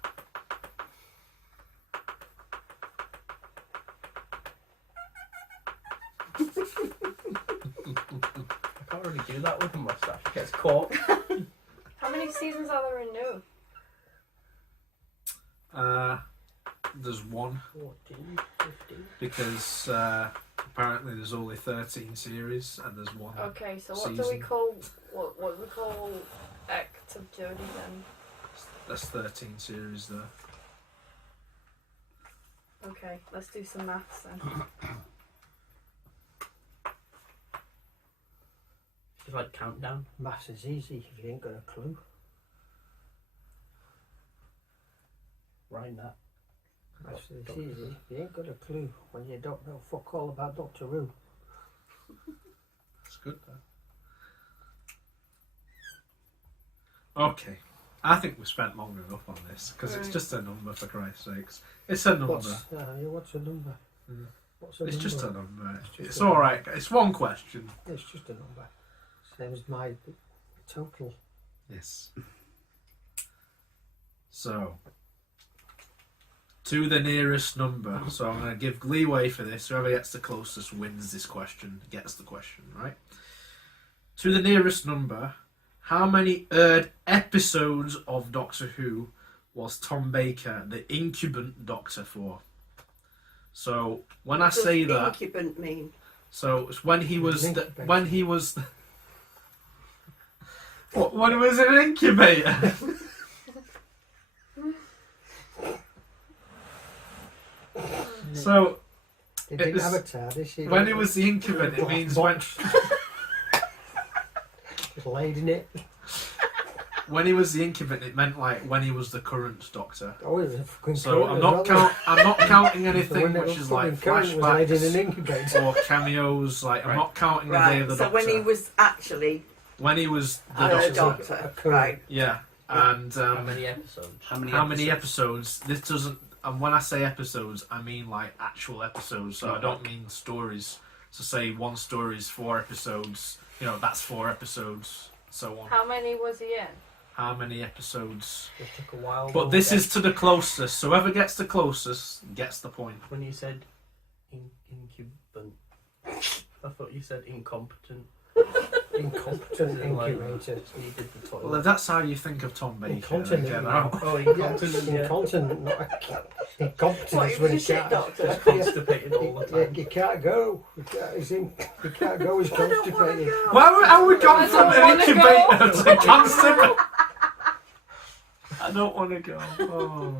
I can't really do that with a mustache. It gets caught. How many seasons are there in New? There's 1 14, 15. because apparently there's only 13 series and there's 1. Okay, so what do we Season. call what do we call Act of Jodie then? That's 13 series there. Okay, let's do some maths then. Just like countdown. Maths is easy if you ain't got a clue. Right that. Maths is easy if you ain't got a clue when you don't know fuck all about Doctor Who. It's good though. Okay. I think we've spent long enough on this because it's Right. just a number, for Christ's sakes. It's a number. What's a number? Mm. What's a It's number? just a number. It's just It's a number. alright. It's one question. It's just a number. Same as my total. Yes. So, to the nearest number. So I'm going to give leeway for this. Whoever gets the closest wins this question, gets the question, right? To the nearest number, how many aired episodes of Doctor Who was Tom Baker the incubant Doctor for? So when I say that, Incubant mean? so it's when he was Incubator. when he was what, when he was an incubator. So He It didn't was- have a TARDIS. He when didn't- it was the incubant, it means when Just laid in it. when he was the incubant, it meant like when he was the current Doctor. Oh, it was a fucking So current I'm as not well. I'm not counting The anything one that which was is like fucking current was laid in an flashbacks incubator. or cameos. Like I'm Right. not counting the day of Right. the So Doctor. when he was actually When he was the a Doctor. doctor, A current. right? Yeah, and How many episodes? How many? how many episodes? This doesn't. And when I say episodes, I mean like actual episodes. So I don't mean stories. So say one story is 4 episodes. You know, that's 4 episodes. So on. How many was he in? How many episodes? Just took a while. But this is to the closest. So whoever gets the closest gets the point. When you said incubant, I thought you said incompetent. Incompetent Like, incubator. you did the toilet. Well, if that's how you think of Tom Baker, then Incontinent. get out. Oh, Yeah, incontinent. Yeah. incontinent, not incompetent. What, is he when was a shit doctor? Just constipated all the Yeah, time. you can't go. You can't, you can't go. He's I don't wanna constipated. go. Why would, how we gone I from don't an wanna incubator to constant? I don't want to go. Oh.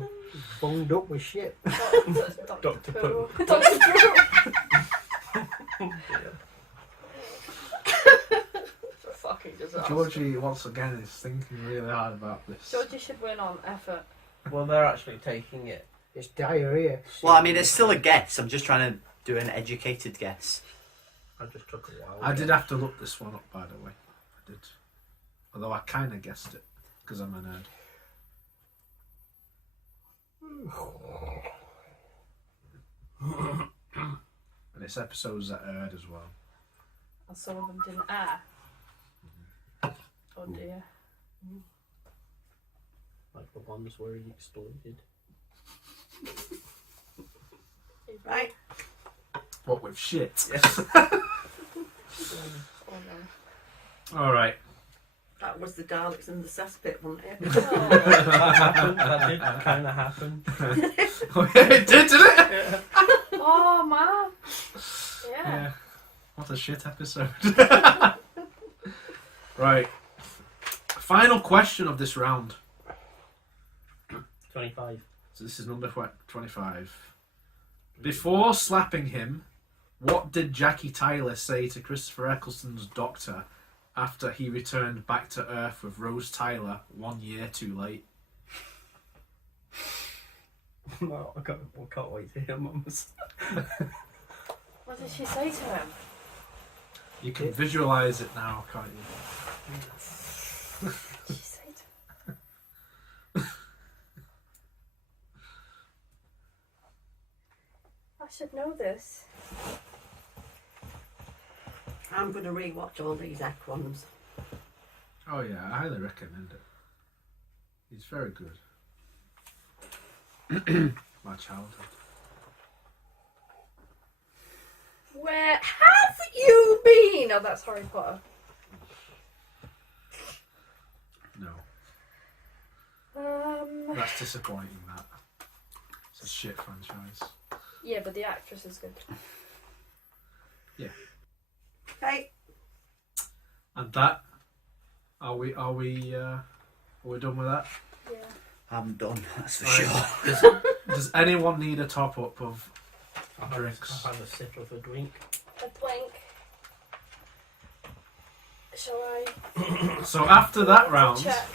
Bunged up with shit. Dr. Pooh. Pooh. Dr. Pooh. It's a fucking disaster. Georgie, once again, is thinking really hard about this. Georgie should win on effort. Well, they're actually taking it. It's diarrhea. Well, I mean, it's still a guess. I'm just trying to do an educated guess. I just took a while. I did have to look this one up, by the way. I did. Although I kind of guessed it, because I'm a nerd. And it's episodes that aired as well. And some of them didn't air. Oh dear. Like the ones where he exploded. Right. What with shit? Yes. Oh no. Alright. That was the Daleks in the cesspit, wasn't it? Oh. That happened. That did kind of happen. Oh, yeah, it did, didn't it? Yeah. Oh man. Yeah. Yeah. What a shit episode. Right. Final question of this round. 25. So this is number 25. Before slapping him, what did Jackie Tyler say to Christopher Eccleston's doctor after he returned back to Earth with Rose Tyler 1 year too late? Well, I can't wait to hear Mum's. What did she say to him? You can visualise it now, can't you? What did she say to him? I should know this. I'm going to rewatch all these Eck ones. Oh yeah, I highly recommend it. He's very good. My childhood. Where have you been? Oh, that's Harry Potter. No, Um. that's disappointing. That it's a shit franchise. Yeah, but the actress is good. Hey, And that are we done with that? Yeah. I'm done, that's for Right. sure. Does anyone need a top up of drinks? I'll have a sip of a drink. A twink. Shall I? So after that round, Check.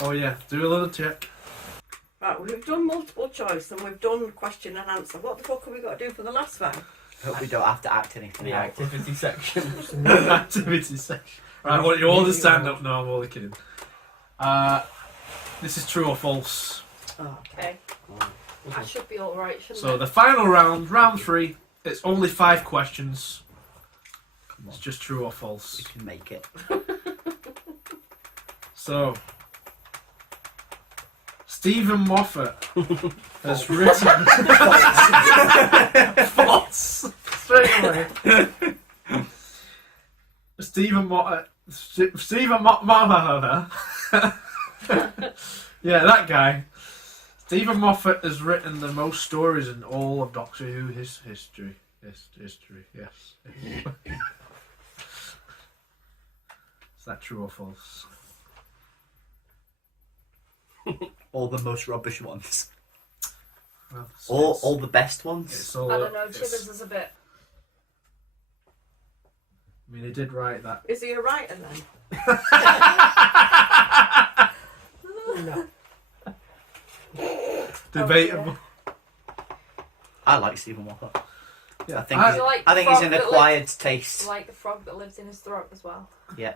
oh yeah, do a little check. right, we've done multiple choice and we've done question and answer. What the fuck have we got to do for the last one? Hope we don't have to act anything The out. activity section. Activity section. Right, I want you all to stand up. No, I'm only kidding. This is true or false. Oh, Okay. I should be alright, shouldn't So I? the final round, round 3, it's only 5 questions. It's just true or We false. can make it. So, Stephen Moffat has written false straight away. Stephen Moffat. Yeah, that guy. Stephen Moffat has written the most stories in all of Doctor Who history. History, yes. Is that true or false? All the most rubbish ones. Well, All the best ones. it's all, I don't know, it's- Chivers is a bit. I mean, he did write that. is he a writer then? No. Debatable. I like Stephen Moffat. Yeah, I think I- he's, Like I think he's an frog that acquired taste. Like the frog that lives in his throat as well. Yeah.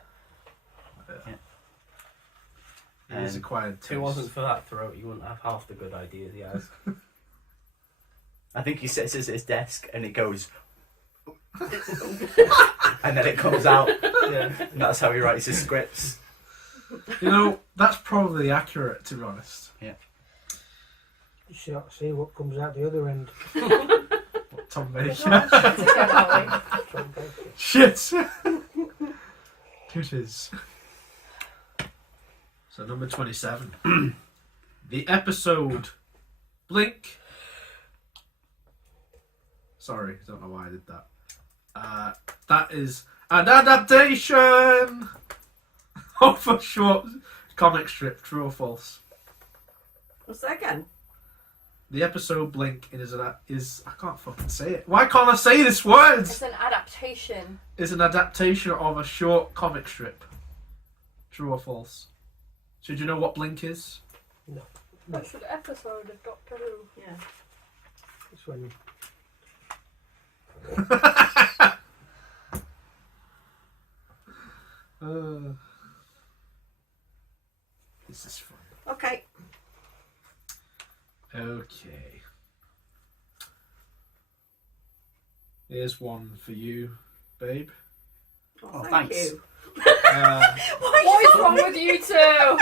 It is acquired If it taste. wasn't for that throat, you wouldn't have half the good ideas he has. I think he sits at his desk and it goes, and then it comes out. Yeah. And that's how he writes his scripts. You know, that's probably accurate, to be honest. You should see what comes out the other end. What Tom We're Baker. not on shit again, are we? From Baker. Shit! It is. So, number 27. The episode Blink. Sorry, don't know why I did that. That is an adaptation of a short comic strip, true or false? Say again. The episode Blink is I can't fucking say it. Why can't I say this word? It's an adaptation. Is an adaptation of a short comic strip. True or false? So do you know what Blink is? That's an episode of Doctor Who. Yeah. It's when This is fun. Okay. Okay. Here's one for you, babe. Oh, thanks. you. What is wrong with you two?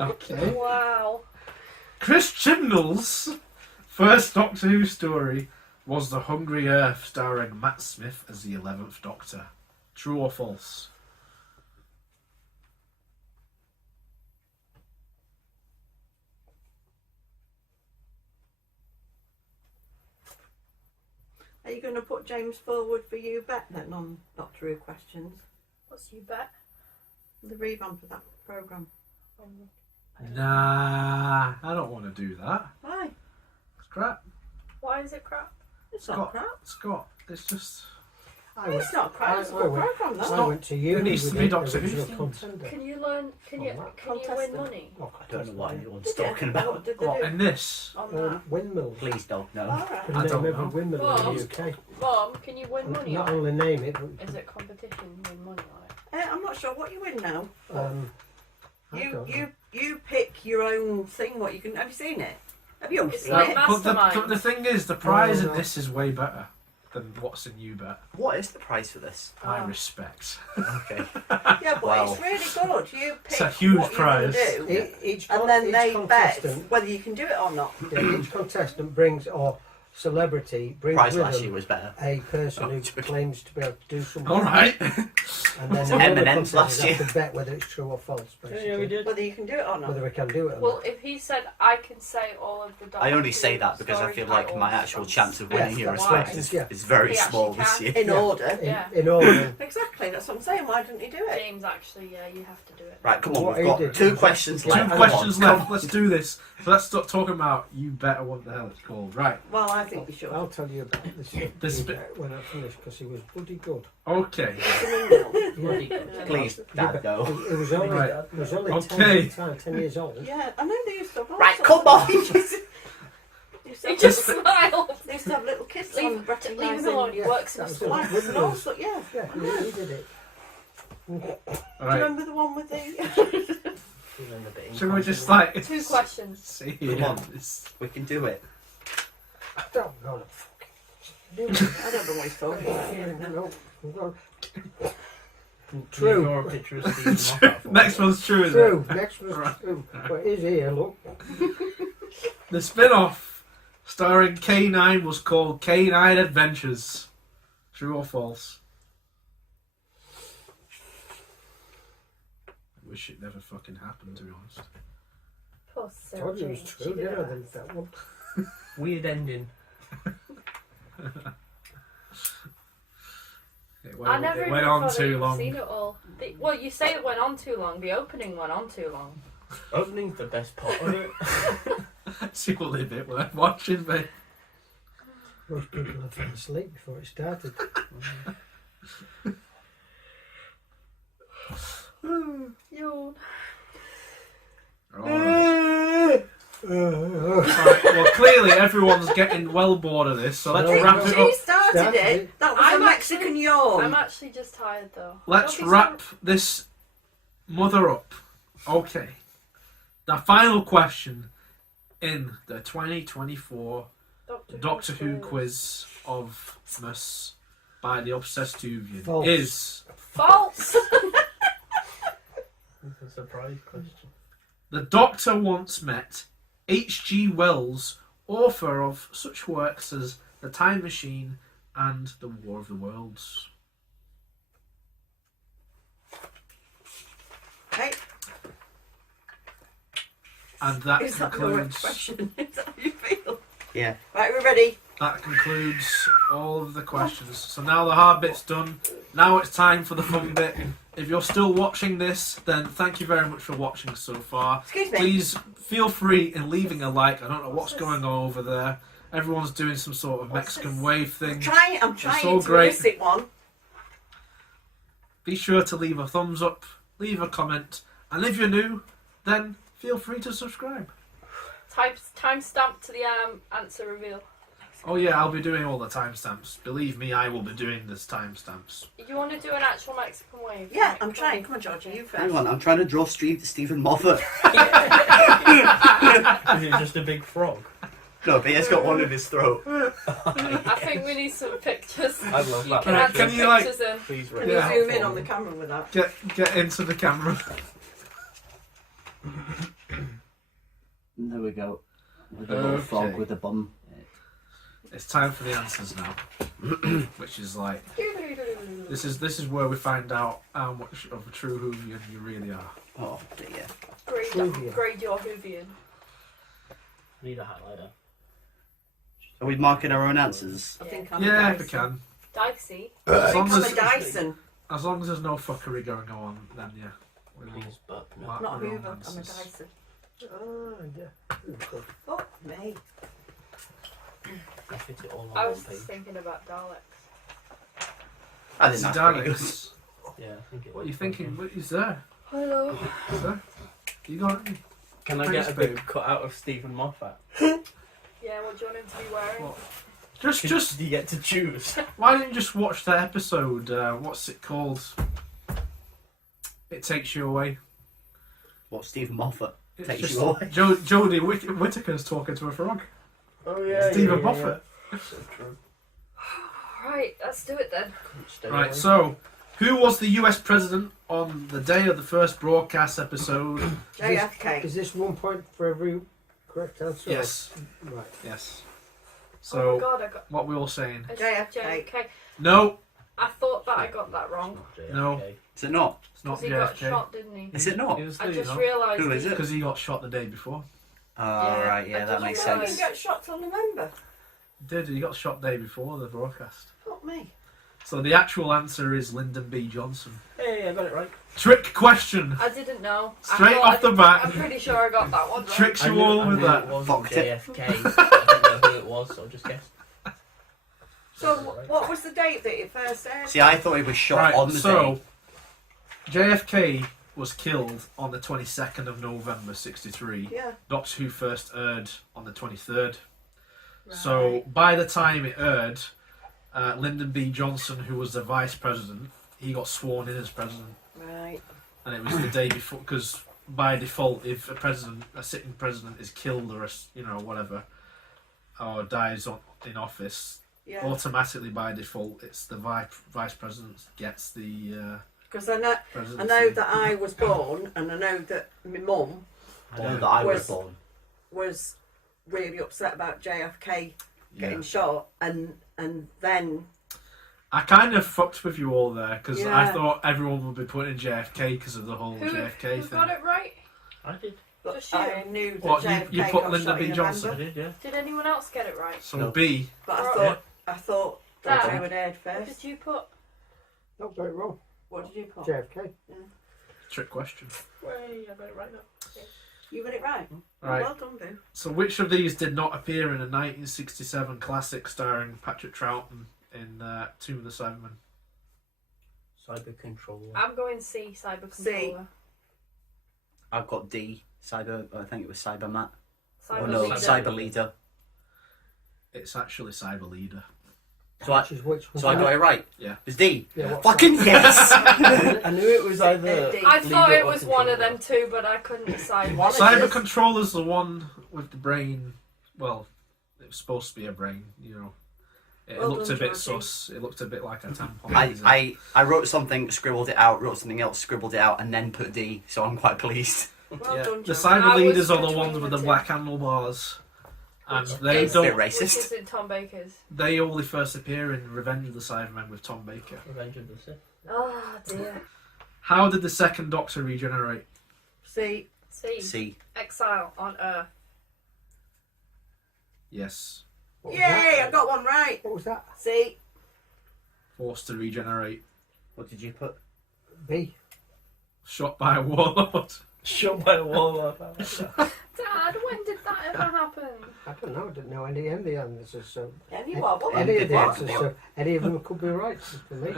Okay. Wow. Chris Chibnall's first Doctor Who story was The Hungry Earth, starring Matt Smith as the 11th Doctor. True or false? Are you going to put James forward for you bet then on Doctor Who questions? What's you bet? The revamp of that programme. Nah, I don't want to do that. Why? It's crap. Why is it crap? It's not crap. Scott, it's just... It's not crap. It's a good programme, I though. went to uni needs to with be the Doctor Who original themed. contender. Can you learn? Can you What? can you win Contestant. money? Oh, I don't know what anyone's Did you? talking What about. did they What, do in this? on that? Windmill. Please don't know. Alright. Can I name don't every know. windmill Well, in the UK. Mom, can you win money? Not on it? only name it, but Is it competition? Win money on it? I'm not sure what you win now. I don't know. You pick your own thing. What you can have you seen it? Have you It's seen like it? But Mastermind. the thing is, the prize No, in no. this is way better than what's in You Bet. What is the price for this? My Oh. respect. Okay. Yeah, but Wow. it's really good. You pick It's a huge what you're gonna prize. do, Each and then each they bet contestant, whether you can do it or not. yeah, each contestant brings, or celebrity brings Price with last year them was better. a person who joking. claims to be able to do something. All right. And then the M&Ms other contestants last year. have to bet whether it's true or false, basically. did. Whether you can do it or not. Whether we can do it or Well, not. if he said I can say all of the Doctor I only Who say that because I story feel like my titles, actual that's- chance of winning Yes, your that's respect why. is, Yeah. is very He small actually this can. year. In Yeah. order. Yeah. In order. Exactly. That's what I'm saying. Why didn't he do it? James, actually, yeah, you have to do it. Right, come on, What we've he got did two was- questions Two left. Two Come questions on, come left. on. Let's do this. So let's start talking about You Bet, or what the hell it's called. Right. Well, I think we should. I'll tell you about this when I finish, because he was bloody good. Okay. Bloody good. Yeah. Please, Dad, no. He was only, Right. he was only Okay. 10 years old. Yeah, I know they used to have all Right, sorts come of- on. They used to He have, just smiled. they used to have little kids on Leave recognising him alone. He Yeah, works in a that was school. it. lights and all sorts. Yeah. Yeah, he did it. All Do you right. remember the one with the? Feeling a bit Shall we just incontinent. like... Two questions. See, Come on. it's- We can do it. I don't know the fucking do it. I don't know what he's talking about. No, no. Can True. you draw a picture of Stephen Moffat for Next me? one's true, isn't True. it? Next was Right. true. But it is here, look. The spin-off starring K9 was called K9 Adventures. True or false? I wish it never fucking happened, to be honest. Poor I told you it was James, true, she did didn't I? her Then best. that one. Weird ending. It I never it even went on thought I'd too even long. seen it all. Well, you say it went on too long. The opening went on too long. Opening's the best part of it. It's the only bit worth watching, mate. Most people had fell asleep before it started. Yawn. Alright. Alright, well, clearly everyone's getting well bored of this, so let's No, wrap no. it She up. started it. That was I'm a Mexican yawn. I'm actually just tired though. Let's Don't be wrap so- this mother up. Okay. The final question in the 2024 Doctor Who quiz of Mus by the Obsessed Whovian False. is False. It's a surprise question. the Doctor once met H.G. Wells, author of such works as The Time Machine and The War of the Worlds. Hey, And that is that your concludes expression? Is that how you feel? Yeah. Right, we're ready. that concludes all of the questions. So now the hard bit's done. Now it's time for the fun bit. if you're still watching this, then thank you very much for watching so far. Excuse me. Please feel free in leaving a like. I don't know what's going on over there. Everyone's doing some sort of Mexican wave thing. I'm trying so to great. elicit one. Be sure to leave a thumbs up, leave a comment, and if you're new, then feel free to subscribe. Timestamp to the answer reveal. Oh yeah, I'll be doing all the timestamps. Believe me, I will be doing this timestamps. You want to do an actual Mexican wave? Yeah, Right, I'm go trying. on. Come on, Georgie, you Hang first. on, I'm trying to draw Stephen Moffat. Is it just a big frog? No, but he has got one in his throat. I think we need some pictures. I love that. Can add Can some you, like- pictures in. Please Can rate you Yeah. zoom in on the camera with that? Get into the camera. And there we go. With a little frog Okay. with a bum. It's time for the answers now, which is like this is where we find out how much of a true Whovian you really are. Oh dear. Whovian. Grade your Whovian. I need a highlighter. Are we marking our own answers? I think I'm Yeah, a if we Dyson. can. Dicey. As long I'm a as, Dyson, as long as there's no fuckery going on, then yeah. we will Please, but no. mark not a our own Hoover. I'm a answers. Dyson. Ah, yeah. Fuck me. I fit it all on I one was page. thinking about Daleks. I think It's that's pretty good. Daleks. Yeah, I think it What are you looks thinking? okay. What is there? Hello. Is there? You got any? Can I Praise get a boob. big cut out of Stephen Moffat? Yeah, what do you want him to be wearing? What? Just Do you get to choose? why don't you just watch that episode? What's it called? It Takes You Away. What, Stephen Moffat It's takes just you away? Jodie Whittaker's talking to a frog. Oh Stephen Moffat. So true. Right, let's do it then. Couldn't stay Right, away. so who was the US president on the day of the first broadcast episode? JFK. Is this 1 point for every correct answer? Yes, Right. yes. Oh So my god, I got what we all saying? it's JFK. JFK. No, I thought that I got that wrong. No. JFK. Is it not? it's not Because he got JFK. shot, didn't he? Is it not? It was I the, just realised. Who is it? because he got shot the day before. Oh, Yeah, right, I yeah, that just makes I realised- sense. didn't get shot till November. Did he got shot the day before the broadcast? Fuck me. So the actual answer is Lyndon B. Johnson. Hey, I got it right. Trick question. I didn't know. I Straight thought off the bat. I'm pretty sure I got that one right. Tricks I you knew, all I with knew that. it wasn't Fucked it. JFK. I didn't know who it was, so I just guessed. So, what was the date that it first aired? See, I thought he was shot Right, on the so day. JFK was killed on the 22nd of November 63. Yeah. Doctor Who first aired on the 23rd. Right. So by the time it aired, Lyndon B. Johnson, who was the vice president, he got sworn in as president, Right. and it was the day before. Because by default, if a sitting president, is killed or whatever, or dies in office, Yeah. automatically by default, it's the vice president gets the Because I know presidency. that I was born, and I know that my mum I know that I was Was- born. was really upset about JFK Yeah. getting shot, and then I kind of fucked with you all there because I Yeah. thought everyone would be putting JFK because of the whole Who JFK thing. got it right? I did. but Just you? I knew that What, you JFK put got Lyndon shot B. in Johnson? I November, did, yeah. Did anyone else get it right? So No. B. but Right. I thought Dan. that would aired What first. did you put? No, got it wrong. What did you put? JFK. Trick question. Way, I got it right now. You got it right. Right. Well done, Boo. So which of these did not appear in a 1967 classic starring Patrick Troughton in Tomb of the Cybermen? Cyber controller. I'm going C, Cyber C. Controller. I've got D. Cyber. I think it was Cyber Matt. Cyber Oh no, Leader. Cyber Leader. It's actually Cyber Leader. So I, Which is which one? so I got it right. Yeah. It's D. Yeah, what's Fucking yes. I knew it was either. D. I thought Leader it or was one of controller. them two, but I couldn't decide. One of Cyber Yes. Controller's the one with the brain. Well, it was supposed to be a brain. It Well looked done, a bit Georgie. sus. It looked a bit like a tampon. I wrote something, scribbled it out, wrote something else, scribbled it out, and then put D. So I'm quite pleased. Well Yeah. done, The John. Cyber I was Leaders are the between ones the with the two. black handlebars, and Which they is- Bit don't. Which racist. is in Tom Baker's. They only first appear in Revenge of the Cybermen with Tom Baker. Revenge of the Sith. Oh dear. How did the second Doctor regenerate? See, C. C. Exile on Earth. Yes, What was yay! that? I got one right. What was that? See, forced to regenerate. What did you put? B. Shot by a warlord. Shot by a warlord. Dad, when did that ever happen? I don't know. I didn't know any of the answers. So Any what? What? any of the What? answers. So any of them could be right for me.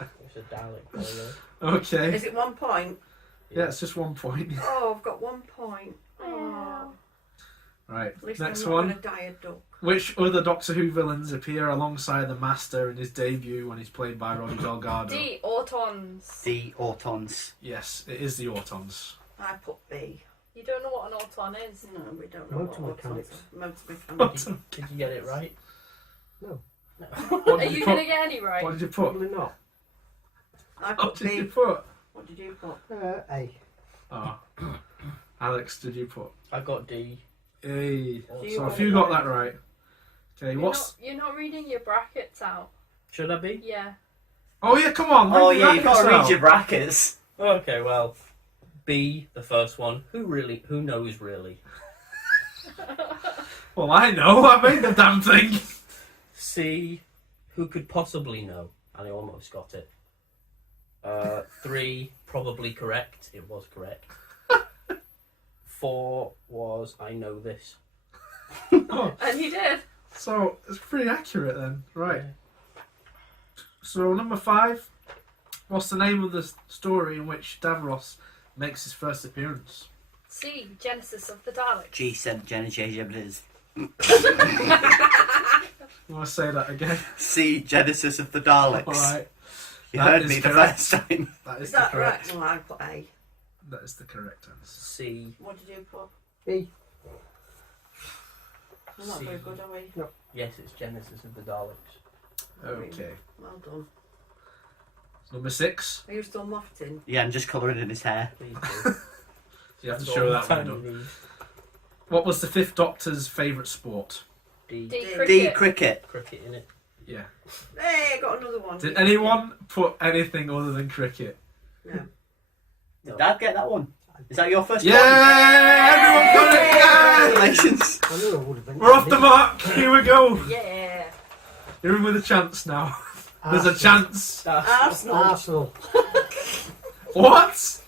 It's a Dalek warlord. Okay. Is it 1 point? Yeah, it's just 1 point. Oh, I've got 1 point. Oh. Right. At least Next I'm not one. going to die a duck. Which other Doctor Who villains appear alongside the Master in his debut when he's played by Roger Delgado? D. Autons. The Autons. Yes, it is the Autons. I put B. You don't know what an auton is. No, we don't know Motor what mechanics. Motor mechanics. Did you get it right? No, What Are did you you going to put? get any right? What did you put? probably not. I What put did you B. put? What did you put? A. Oh. Alex, did you put I got D. A? You So got if you it got right. that right. Okay, You're what's... not, you're not reading your brackets out. Should I be? Yeah. Oh yeah, come on. Oh read the yeah, you've got to brackets read out. your brackets. Okay, well, B, the first one. Who knows really? Well, I know. I made the damn thing. C, who could possibly know? And I almost got it. 3, probably correct. It was correct. 4 was I know this. Oh, And you did. so it's pretty accurate then. Right. Yeah. So number 5. What's the name of the story in which Davros makes his first appearance? C. Genesis of the Daleks. G sent Jenna J. You want to say that again? C Genesis of the Daleks. All right. You That heard is me the correct. first time. That Is is that the right? correct. Well, I put A. That is the correct answer. C, What did you put? B. We're not C. very good, are we? yes, it's Genesis of the Daleks. Okay. Well done. Number 6. Are you still mofting? Yeah, and just colouring in his hair. Please do. You have to That's show all that the one. time Up. you need. What was the 5th Doctor's favourite sport? D, D. D. Cricket. D cricket. cricket in it. Yeah. Hey, I got another one. Did anyone put anything other than cricket? No. Did Dad get that one? Is that your first Yeah! one? Everyone got it! Yeah! Congratulations. I knew I would have been. We're off the mark. Here we go. Yeah. You're in with a chance now. There's a Arsenal. chance. Arsenal. Arsenal. What?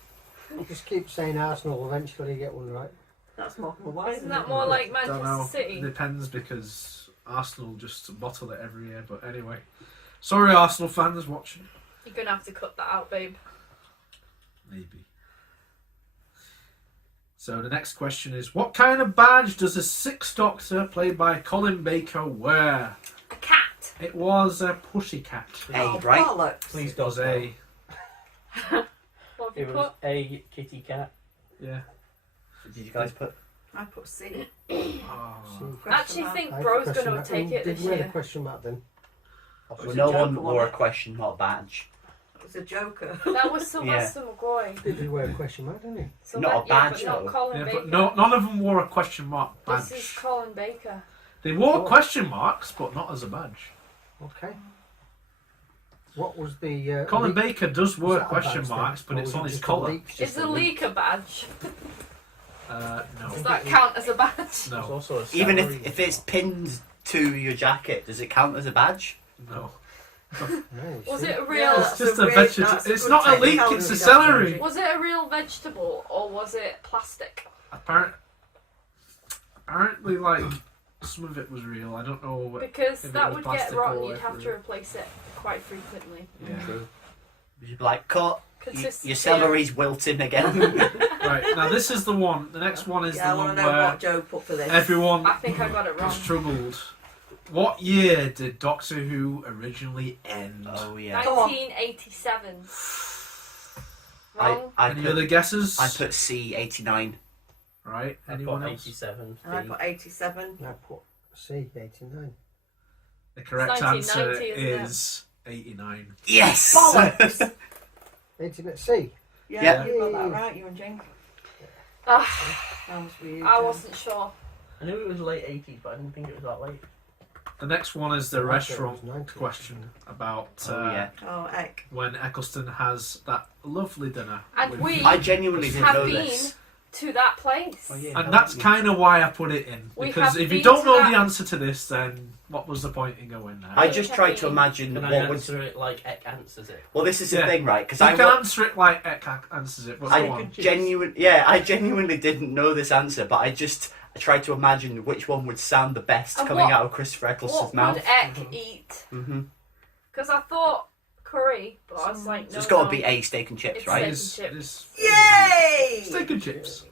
Just keep saying Arsenal. Eventually, you get one right. That's more wise. Isn't that more like Don't know. Manchester City? Depends because Arsenal just bottle it every year. But anyway, sorry, Arsenal fans watching. You're going to have to cut that out, babe. Maybe. So the next question is: what kind of badge does the 6th Doctor, played by Colin Baker, wear? A cat. It was a pussycat. A, Oh, right? bollocks. Please It don't was say. a What have you It put? was a kitty cat. yeah. Did you guys put? I put C. Oh. See, I actually mark. think I had Bro's question going mark. to take Who it did this wear the year. question mark then? It Well, was no a one joker, wore a wasn't question mark badge. it? It was a joker. That was Sylvester McCoy. Did he wear a question mark, didn't he? Not a badge, yeah, but though. not Colin Yeah, Baker. but none of them wore a question mark badge. This is Colin Baker. They wore Oh. question marks, but not as a badge. Okay. What was the... Colin leak- Baker does was wear that a question badge then? marks, but Or it's was on it his just a collar. leak? Is Just the a leak? leaker badge? No. Does that count as a badge? There's No. also a Even salary. if it's pinned to your jacket, does it count as a badge? No. No, Was see? it a real? Yeah, It's that's just a a really- vegetable. that's a It's good not a leek, technicality, it's a that's celery. logic. Was it a real vegetable or was it plastic? Apparently, like, some of it was real. I don't know. Because If it that was would plastic get rotten. or You'd if have it to was- replace it quite frequently. Yeah. True. You'd be like, cut. Consistency. Your celery's wilting again. Right, now this is the one. The next one is Yeah, I the want one to know where what Joe put for this. everyone I think I got it wrong. struggled. What year did Doctor Who originally end? Oh yeah. Come on. 1987. I Wrong. Any put other guesses? I put C 89. Right. I Anyone put else? 87. And I D. put 87. I put C, 89. The correct It's answer 1990, isn't it? is 89. Yes. Bollocks! 89 C. Yeah, Yeah. you got that right, you and Jane. Ah, That was weird. I wasn't sure. I knew it was late 80s, but I didn't think it was that late. The next one is the I thought it restaurant was 90. question about Oh yeah. Oh, heck. when Eccleston has that lovely dinner. And with- we I genuinely didn't have know been this. to that place. Oh, yeah. And that's kind of why I put it in. We Because have if you been don't to know that- the answer to this, then what was the point in going there? I just tried to imagine Can I what would. answer it like Eck answers it? Well, this is the Yeah. thing, right? Because You I can answer it like Ek answers it, but go I on. genuinely didn't know this answer, but I tried to imagine which one would sound the best And coming what- out of Christopher Eccleston's What mouth. would Ek eat? Mm-hmm. Because I thought curry, but I was like, no, So it's got to no. be a steak and chips, It's right? steak and It's Yay! steak and chips.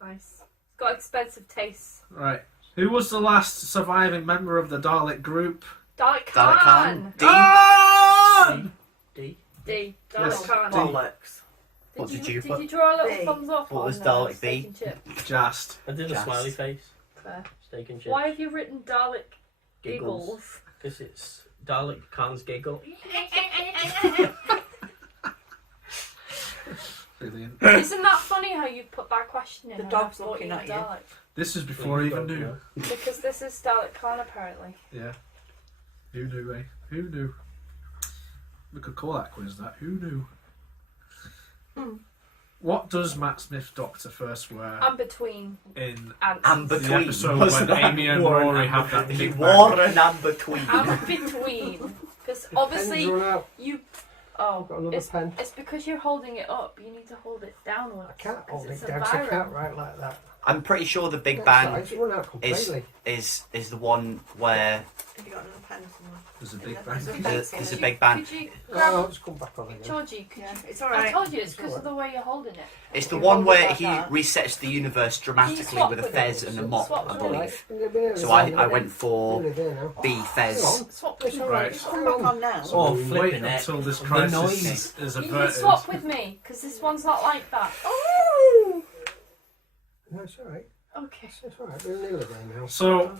Nice. It's got expensive tastes. Right. Who was the last surviving member of the Dalek group? Dalek Dalek Khan. Khan. D. Ah! D. D. Dalek Yes. Khan. Bollocks. What did you Did put? you draw a little B. thumbs up What on was Dalek steak B? and chip? Just. I did a Just. smiley face. Fair. Steak and chips. Why have you written Dalek Giggles. Giggles? Because it's Dalek Khan's giggle. Brilliant. Isn't that funny how you put that question in? The and dog's I thought looking you at were you. Dalek? This is before I even knew. Because this is Dalek Khan apparently. Yeah. Who knew, eh? Who knew? We could call that quiz that. Who knew? Hmm. What does Matt Smith's doctor first wear I'm between in ants. And the between. episode Wasn't when that Amy and Warren Rory and have that He big wore bang? an and between. I'm between. Because obviously Pen's run out. you. Oh, I've got another it's, pen. it's because you're holding it up. You need to hold it downwards. I can't 'cause hold it's it a down 'cause I viral. can't write like that. I'm pretty sure the Big That's Bang right, it's run out is completely. is the one where Have you got another pen somewhere? There's a big There's bang. a there's pencil. there's a Big Bang. Could you Oh, grab I'll just come back on again. Georgie? Could Yeah, you? it's I alright. told you it's because of the way you're holding it. It's the You one hold it where like he that. resets the universe dramatically swap with a with fez it? and a mop, Swap I with All it. right, believe. it's gonna be So there, I went for nearly there now. B fez. Swap It's with all me. right. Right. Come back on now. So Oh, we'll wait flipping heck. until this The crisis noise. is You can averted. swap with me because this one's not like that. Oh! No, it's alright. Okay. It's alright. We're nearly there now. So,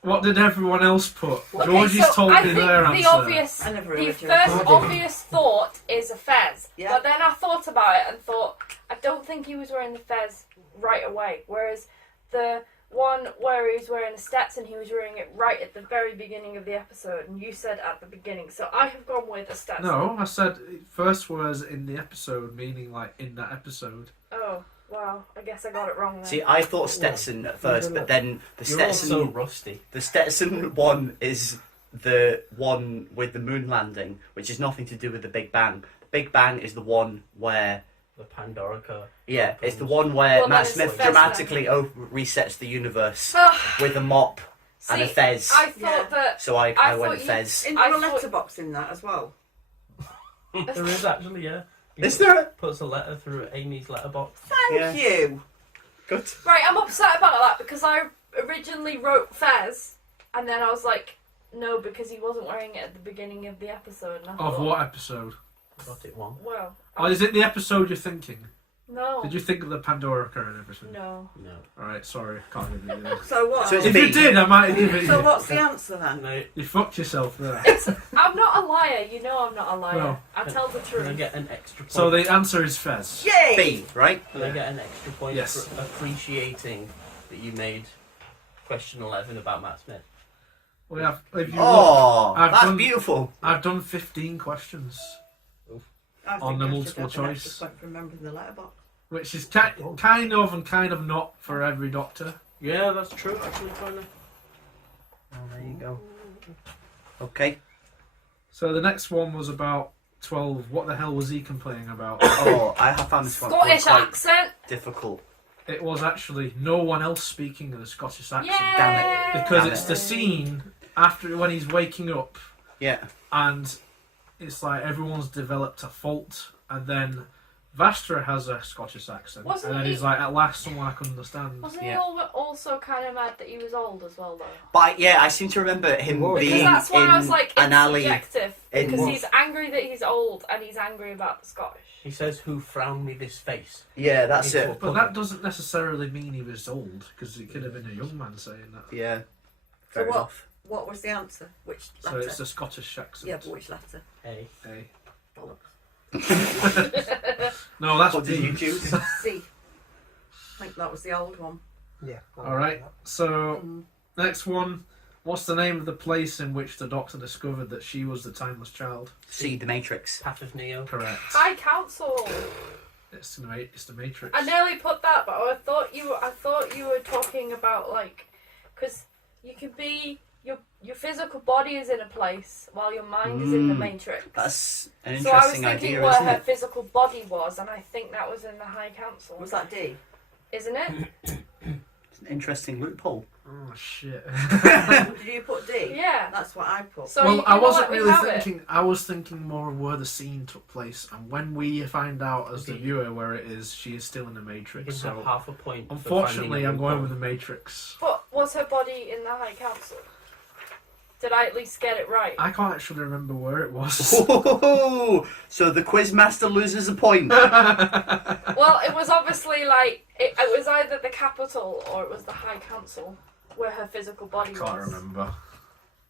what did everyone else put? Okay, Georgie's so told I me think their the answer. obvious, I never the heard you. first I didn't. obvious thought is a fez. Yeah. But then I thought about it and thought I don't think he was wearing the fez right away. Whereas the one where he was wearing the Stetson, he was wearing it right at the very beginning of the episode, and you said at the beginning. So I have gone with a Stetson. No, I said first was in the episode, meaning like in that episode. Oh wow, I guess I got it wrong then. See, I thought Stetson at first, but then the You're all so Stetson rusty. the Stetson one is the one with the moon landing, which is nothing to do with the Big Bang. The Big Bang is the one where The Pandorica. yeah, it's the one where Well, Matt then it's Smith the fez dramatically resets the universe Ah, with a mop and a see, fez. I thought Yeah. that. So I I went thought you- fez. In I the thought- letterbox in that as well. There is actually, yeah. He Is there? puts a letter through Amy's letterbox. Thank Yeah. you. Good. Right, I'm upset about that because I originally wrote Fez, and then I was like, no, because he wasn't wearing it at the beginning of the episode. And I Of thought, what episode? Got it one. Well, Oh, is it the episode you're thinking? no. Did you think of the Pandorica and everything? No. No. Alright, sorry, can't give you that. So what? So it's If B. you did, I might give it So you. what's the answer then? No. You fucked yourself there. I'm not a liar. You know I'm not a liar. Well, I tell the Can I truth. get an extra point? So the answer is Fez. Yay! B, right? Can I get an extra point Yes. for appreciating that you made question 11 about Matt Smith? We have. If you look, Oh, I've that's done- beautiful. I've done 15 questions, I think On the I should multiple have an extra choice. point for remembering the letterbox. which is kind of and kind of not for every doctor. Yeah, that's true. Actually, kind of. Oh, there you go. Okay. So the next one was about 12. What the hell was he complaining about? Oh, I have found this one Scottish quite accent. difficult. It was actually no one else speaking in a Scottish accent. Yeah. Damn it. Because Damn it's it. the scene after when he's waking up Yeah. and it's like everyone's developed a fault, and then Vastra has a Scottish accent, Wasn't and then he- he's like, at last someone I can understand. Wasn't Yeah. he also kind of mad that he was old as well, though? But yeah, I seem to remember him Because Because being that's why in I was like, an it's alley. subjective. in- Because he's angry that he's old, and he's angry about the Scottish. He says, "Who frowned me this face?" Yeah, that's it. But that doesn't necessarily mean he was old, because he could have been a young man saying that. Yeah. So Fair what? enough. What was the answer? Which So letter? it's the Scottish accent. Yeah, but which letter? Hey. A. Bollocks. No, that's What did B. you choose? C. I think that was the old one. Yeah. All right. So Mm. next one. What's the name of the place in which the Doctor discovered that she was the timeless child? C, The Matrix. Path of Neo. Correct. High Council. It's the Matrix. I nearly put that, but I thought you were talking about like, because you could be your physical body is in a place while your mind is in the Matrix. That's an So I was interesting thinking idea, where isn't her it? physical body was, and I think that was in the High Council. Was that D? Isn't it? It's an interesting loophole. Oh shit. Did you put D? Yeah. That's what I put. So Well, you I can wasn't let me really have it. thinking. I was thinking more of where the scene took place, and when we find out as the Okay. viewer where it is, she is still in the You Matrix. can have So, half a point. for unfortunately, finding a I'm going loophole. with the Matrix. But was her body in the High Council? Did I at least get it right? I can't actually remember where it was. So the quiz master loses a point. Well, it was obviously like it was either the capital or it was the High Council where her physical body I can't was. remember.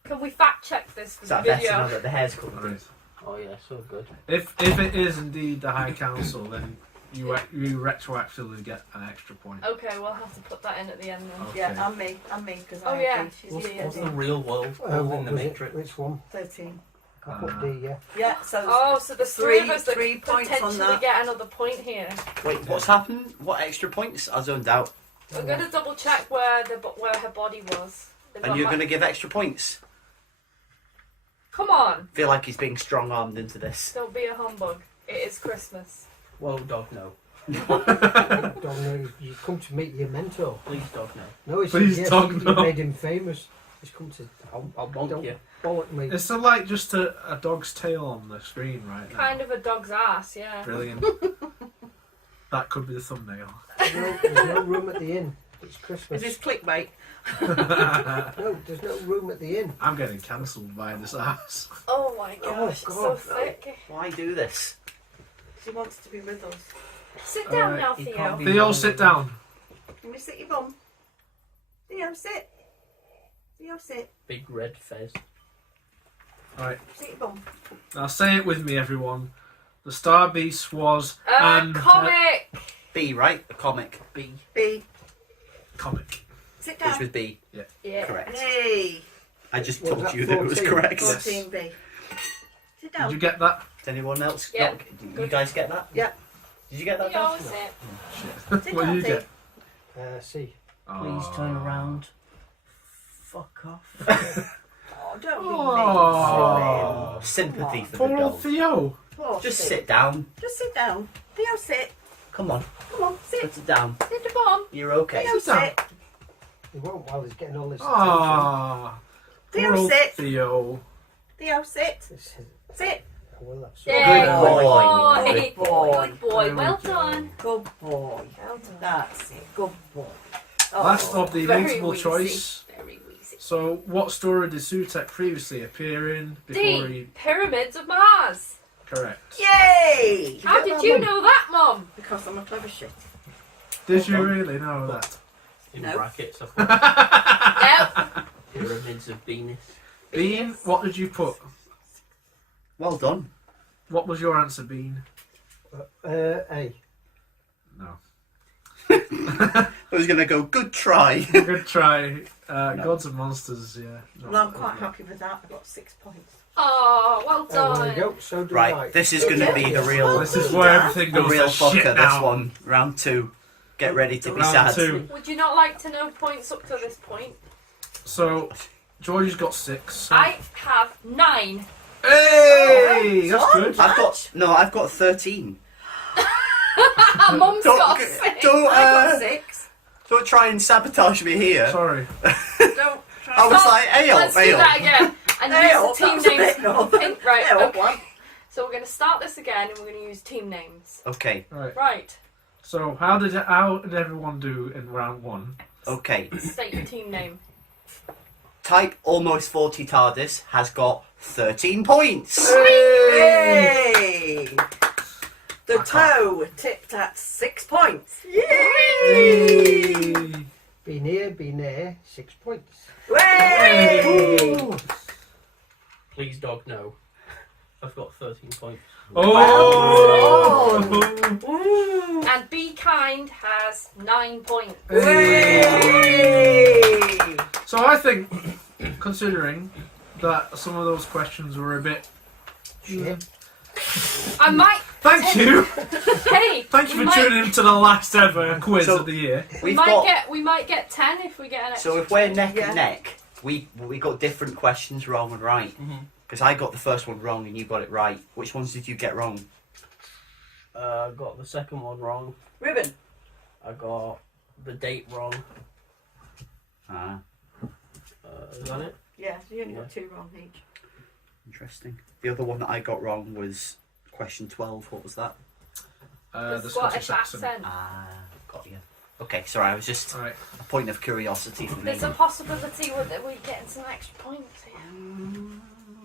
Can we fact check this for Is the that better now video? that the hair's covered? Right. Oh yeah, so good. If it is indeed the High Council, then you retroactively get an extra point. Okay, we'll have to put that in at the end then. Okay. Yeah, and me, because Oh, I yeah. agree. She's What's, D, what's D. the real world What called in the was it? Matrix? Which one? 13. I put D, yeah. Yeah, so Oh, so there's three of us that three could points on potentially that. get another point here. Wait, what's happened? What extra points? I zoned out. We're gonna double check where her body was. They've And got you're my- going to give extra points? Come on, Feel like he's being strong-armed into this. don't be a humbug. It is Christmas. Whoa, dog, no. Don't know. You come to meet your mentor. Please, dog, no. No, he Please said yes. don't, You no. made him famous. He's come to I'll bonk Don't- you. bollock me. It's like just a dog's tail on the screen right now. Kind of a dog's ass, yeah. Brilliant. That could be the thumbnail. There's no room at the inn. It's is Christmas. this clickbait? No, there's no room at the inn. I'm getting cancelled by this ass. Oh my gosh, it's so God, no. thick. Why do this? She wants to be with us. Sit down Alright, now, you Theo. can't be- Theo, sit down. Can you sit your bum? Theo, sit. Theo, sit. Big red fez. Right, Sit your bum. now say it with me, everyone. The Star Beast was an Comic! B, right? A comic. B. B. comic. Sit Which down. was B. Yeah. Correct. Yay. I just Was told that you that it was 14? correct. Yes. 14B. Sit Did down. you get that? Did anyone else? Yeah. not- You guys get that? Yeah. Did you get that? You Dan? always sit. Sit What down, did you T. get? C. Please turn around. Fuck off. Oh, don't be Oh. mean. Sympathy for the Poor old dog. Theo. Poor Just thing. sit down. Just sit down. Theo, sit. Come on. Come on, sit. Put it down. Sit the bomb. You're okay. Theo, Sit down. sit. He won't while he's getting all this Ah. Theo, Poor old sit. Theo. Theo, sit. attention. This is- Sit. Well, that's Yay, Good boy. Good Good boy. Good boy. Well done. Good boy. Well done. That's it. Good boy. Last of the very multiple wheezy. choice. Very wheezy. So, what story did Sutek previously appear in before D. he... Pyramids of Mars. Correct. Yay! How did you know that, Mum? Because I'm a clever shit. Did you really know that? In No. brackets, I've got Yep. pyramids of Venus. Bean, what did you put? Well done. What was your answer, Bean? A. No. I was going to go, good try. Good try. Gods and Monsters, yeah. Well, I'm quite happy with that. I got 6 points. Oh, well Oh, there done. you go. So do I. Right, this is going to be the real, This is where everything the goes real to shit fucker, now. this one. Round 2. Get ready to be Round sad. 2. Would you not like to know points up to this point? So, George's got 6. So. I have 9. Hey! That's George. good. I've got 13. Mum's Don't, got 6. don't, I got uh, 6. don't try and sabotage me here. Sorry. Don't try. I was Stop. like, ale, Let's do ale. that again. And Ale, use the team that's a names. bit northern. Right, Ale, okay. one. So we're going to start this again and we're going to use team names. Okay, Right. Right. So, how did everyone do in round 1? okay. State your team name. Type almost 40 TARDIS has got 13 points. Yay! The I can't. toe tipped at 6 points. Hey! Be near, 6 points. Yay! Please, dog, no. I've got 13 points. Oh! Ooh. And Be Kind has 9 points. Yay! So I think, considering that some of those questions were a bit... Shit. I might Thank you. Hey, Thank you we for might- tuning in to the last ever quiz So- of the year. We might get 10 if we get an extra. So if we're neck Yeah. and neck, we got different questions wrong and right. Because I got the first one wrong and you got it right. Which ones did you get wrong? Got the second one wrong. Ribbon. I got the date wrong. Ah, Is that it? Yeah, you only got 2 wrong each. interesting. The other one that I got wrong was question 12. What was that? The Scottish accent. Ah, got you. Okay, sorry, I was just Alright. a point of curiosity for me. There's a possibility that we're getting some extra points here.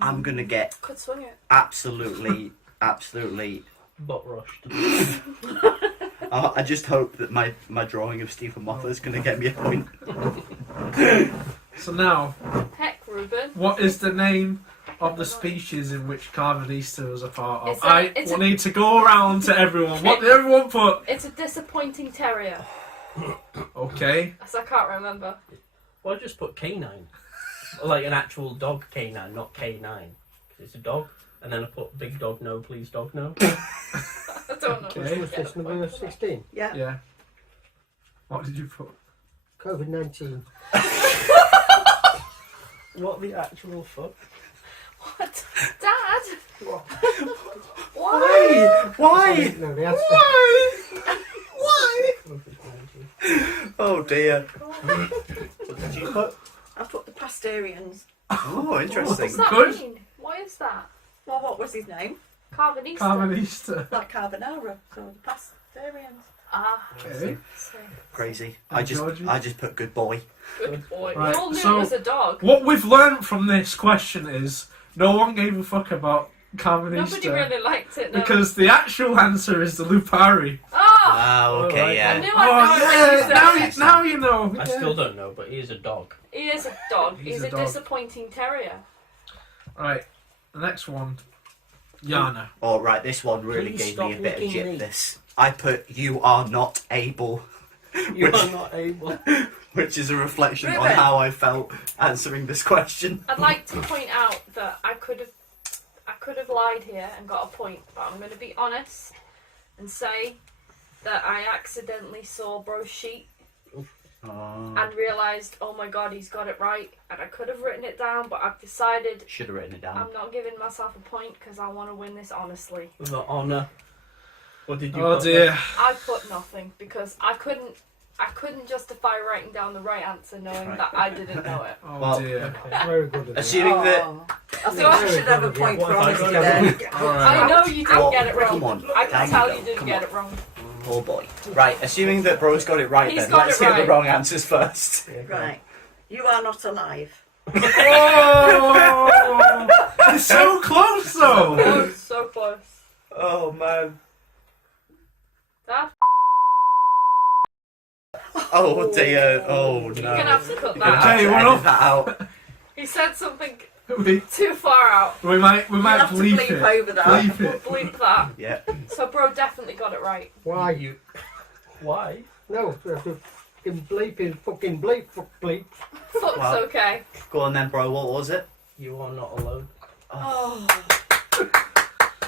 I'm gonna get Could swing it. absolutely. Butt rushed. I just hope that my drawing of Stephen Moffat is gonna get me a point. So now, Heck, Ruben. what is the name of the species in which Carvanista was a part of? It's I need to go around to everyone. What did everyone put? It's a disappointing terrier. Okay. So I can't remember. Well, I just put canine. Like an actual dog canine, not K9. 'Cause it's a dog. And then I put big dog no, please dog no. I don't know. Okay. Was this number 16? Yeah. Yeah. What did you put? COVID-19. What the actual fuck? What? Dad? What? Why? Why? No, the answer. Why? COVID-19. Oh dear. What did you put? I put the Pastorians. Oh, interesting. What's that Good. mean? Why is that? Well, what was his name? Carvanista. Carvanista. Like Carbonara. So the Pastorians. Ah, Okay. so Crazy. And Georgie? I just put good boy. good boy. Right, We all knew so- it was a dog. What we've learned from this question is no one gave a fuck about Carvanista Nobody really liked it, no. because the actual answer is the Lupari. Oh! Ah, okay, Alright. I yeah. knew Oh I yeah, know it. now you know. I still don't know, but he is a dog. He is a dog. He's He's a a dog. disappointing terrier. Right, the next one, Yana. Oh, right, this one really Please gave me a stop bit of licking jip. me. This. I put you are not able, You Which- are not able. which is a reflection on Ruben. how I felt answering this question. I'd like to point out that I could have lied here and got a point, but I'm going to be honest and say that I accidentally saw Bro's sheet Oh, and realised, oh my god, he's got it right, and I could have written it down, but I've decided should have written it down. I'm not giving myself a point because I want to win this honestly. With the honour. What did you Oh put dear. I put nothing because I couldn't justify writing down the right answer knowing Right. that I didn't know it. Oh Well, dear. Okay. Very good. Of you. Assuming that. Oh. I think I should have a point for What have I honesty got? then. Alright. I know you didn't Well, get it wrong. come on. I There can you tell go. you didn't Come get on. it wrong. Oh boy. Right, assuming that Bro's got it right He's then, got let's it hear the right. wrong answers first. Yeah, Right. You are not alive. Oh, it's so close though. Oh, so close. Oh man. Dad, Oh dear. Oh you're gonna no. have to cut You're that gonna Okay, have out. to we're edit off. that out. He said something we too far out. might You'll bleep have to bleep it. over that. Bleep We'll it. bleep that. Yeah. So, bro definitely got it right. Why? You. Why? No, fucking bleeping, fucking bleep, fuck bleep. Fuck's Well. okay. Go on then, Bro. What was it? You are not alone. Oh.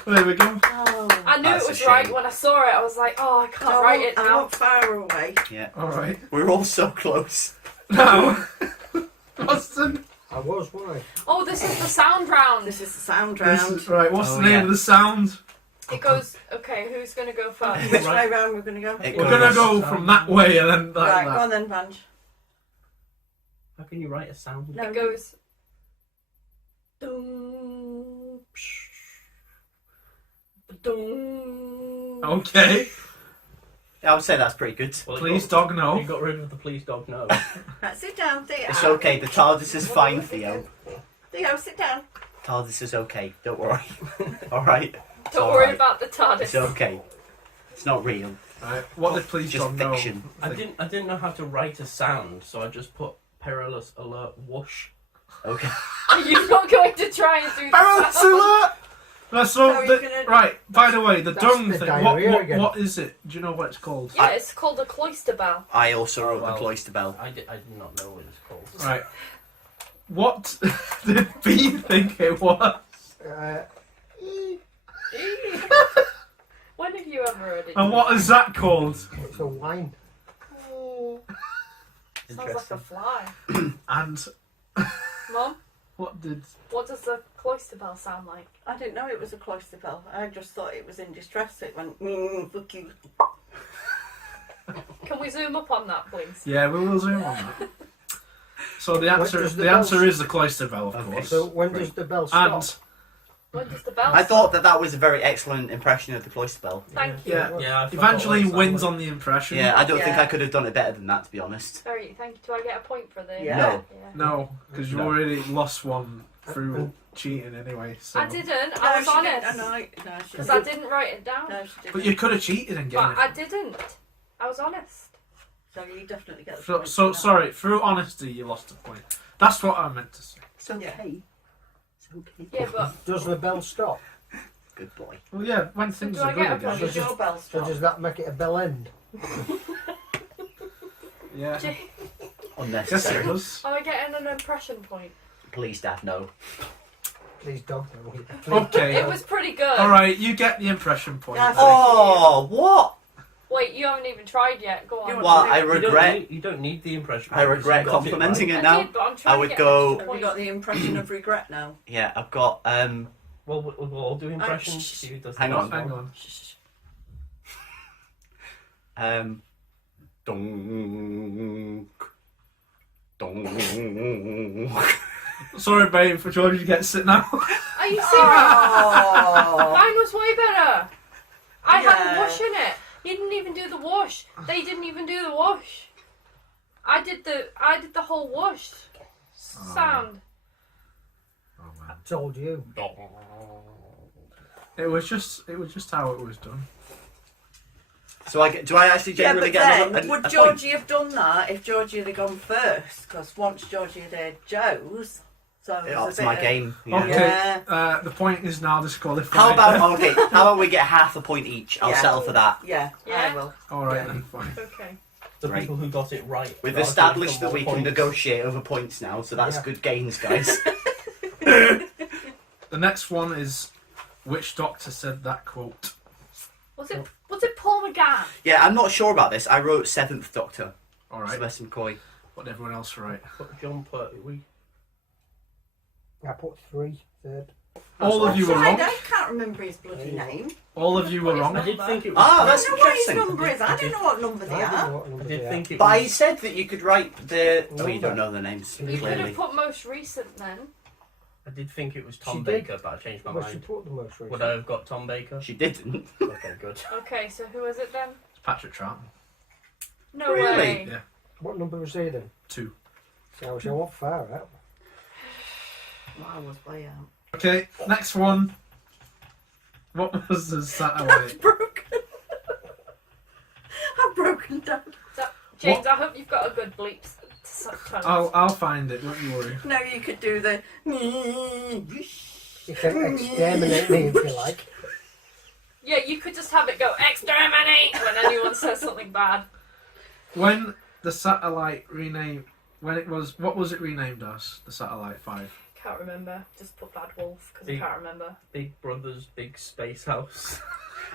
There we go. Oh. I knew That's it a was right shame. when I saw it. I was like, oh, I can't I write want- it I now. want far away. Yeah. All right. We're all so close. Now, Austin. I was, why? Oh, this is the sound round. This is the sound This round. is, right. What's Oh, the name yeah. of the sound? It goes, okay, who's going to go first? Which way round we're going to go? It We're goes- gonna go from that way and then like Right, go that. on then, Vange. How can you write a sound? No. It goes. Dum, psh, dum. Okay. I would say that's pretty good. Well, it Please, got- dog, no. You got rid of the please dog no. Right, sit down, Theo. It's okay. The TARDIS is fine, Theo. Theo, sit down. TARDIS is okay. Don't worry. All right. It's Don't all worry right. about the TARDIS. It's okay. It's not real. Right. What did please Just dog know? fiction. I didn't know how to write a sound, so I just put perilous alert whoosh. Okay. Are you not going to try and do Perilous that? alert! No, so No, the, you're gonna- right. By the way, the That's dung the thing. diarrhea again. What is it? Do you know what it's called? Yeah, it's called a cloister bell. I also wrote well. the cloister bell. I did not know what it's called. Right. What did B think it was? Uh, you ever heard it. And what is that called? It's a wine. Sounds like a fly. And Mum, what did... what does a cloister bell sound like? I didn't know it was a cloister bell. I just thought it was in distress. It went, fuck you. Can we zoom up on that, please? Yeah, we will zoom on that. So the When answer, does the the answer bell- is the cloister bell, of Okay. course. So when does the bell stop? And When does the bell I stop? thought that was a very excellent impression of the cloister bell. Thank you. yeah, Yeah, I forgot Evangeline what it wins sounded on the impression. Yeah, I don't think Yeah. I could have done it better than that, to be honest. Very, thank you. Do I get a point for the... Yeah. No. Yeah. No, because you No. already lost one through cheating anyway. So. I didn't. No, I was she honest. didn't. No, she Because I didn't. didn't write it down. No, she didn't. But you could have cheated and But gained I it. didn't. I was honest. So you definitely get the So, point so for that. sorry, through honesty, you lost a point. That's what I meant to say. It's okay. It's okay. Yeah, but Does the bell stop? Good boy. Well, yeah, when So things do I are get good a again. point? Does your bell So stop? does that make it a bell end? Yeah. J- Yes, it Unnecessary. does. am I getting an impression point? Please, Dad, no. Please don't. Please. Okay. It was pretty good. All right, you get the impression point. Yeah, then. Oh, what? Wait, you haven't even tried yet. Go on. You want Well, to I do- regret. You don't need the impression. I regret You got it complimenting right. it I now. did, but I'm trying I would to get go- an extra Have you point. got the impression of regret now? Yeah, I've got. Well, we'll all do impressions. shh. See who does Hang the on, best Hang one. on. Donk. Donk. Sorry, babe, for George to get sit now. Are you serious? Oh. Mine was way better. I had Yeah. the whoosh in it. You didn't even do the whoosh. They didn't even do the whoosh. I did the whole whoosh sound. Oh man. Told you. It was just how it was done. So do I actually Yeah, generally but get then, a would point? Georgie have done that if Georgie had gone first? Because once Georgie had heard Joe's, so it was It's a bit my of- game. Yeah. Okay. Yeah. The point is now disqualified. How about we get half a point each? I'll Yeah. settle for that. Yeah, Yeah? I will. All right Yeah. then, fine. Okay. The Right. people who got it right. We've got established some that more we can points. negotiate over points now, so that's Yeah. good gains, guys. The next one is which doctor said that quote? Was it Paul McGann? Yeah, I'm not sure about this. I wrote Seventh Doctor, All right. Sylvester McCoy. What did everyone else write? Put John Pertwee. I put 3, third. All of you were I wrong. can't remember his bloody name. All of you were What is wrong. I did think it was. Ah, I that's don't know what his interesting. number is. I don't know what number they I didn't know are. what number I they did are. think it But I was. said that you could write the. Oh, you Number. don't know the names, You could clearly. have put most recent then. I did think it was Tom She did. Baker, but I changed my Well, she mind. put the most recent. Would I have got Tom Baker? She didn't. Okay, good. Okay, so who is it then? It's Patrick Troughton. No Really? way. Yeah. What number was he then? 2. So I went far out. I was way out. Okay, next one. What was the satellite? Broken. I've broken down. James, I hope you've got a good bleep tones. I'll find it. Don't you worry. No, you could do the. You can exterminate me if you like. Yeah, you could just have it go exterminate when anyone says something bad. When the satellite renamed, what was it renamed as? The Satellite 5. Can't remember. Just put Bad Wolf because I Big- can't remember. Big Brother's Big Space House.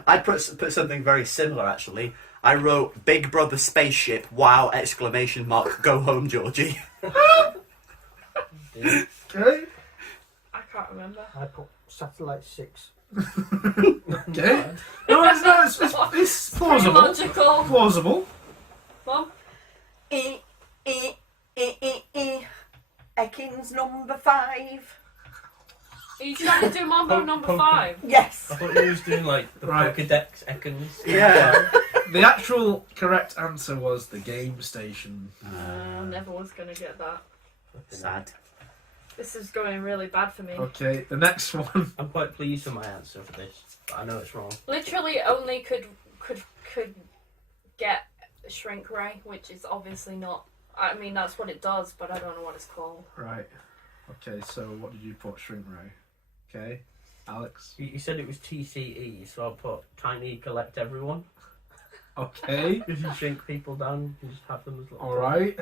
I put something very similar, actually. I wrote Big Brother Spaceship, wow, exclamation mark, go home, Georgie. Okay. I can't remember. I put satellite 6. Okay. No, it's plausible. Logical. Plausible. Mum? E. Ekins number 5. Are you trying to do Mambo number Poker. 5? Yes. I thought you was doing like the Right. Pokedex Ekans. Yeah. The actual correct answer was the game station. I never was going to get that. Sad. This is going really bad for me. Okay, the next one. I'm quite pleased with my answer for this, but I know it's wrong. Literally only could get shrink ray, which is obviously not. I mean, that's what it does, but I don't know what it's called. Right. Okay, so what did you put? Shrink ray. Okay. Alex. You said it was TCE, so I'll put Tiny Collect Everyone. Okay. If you shrink people down, you just have them as little. Alright.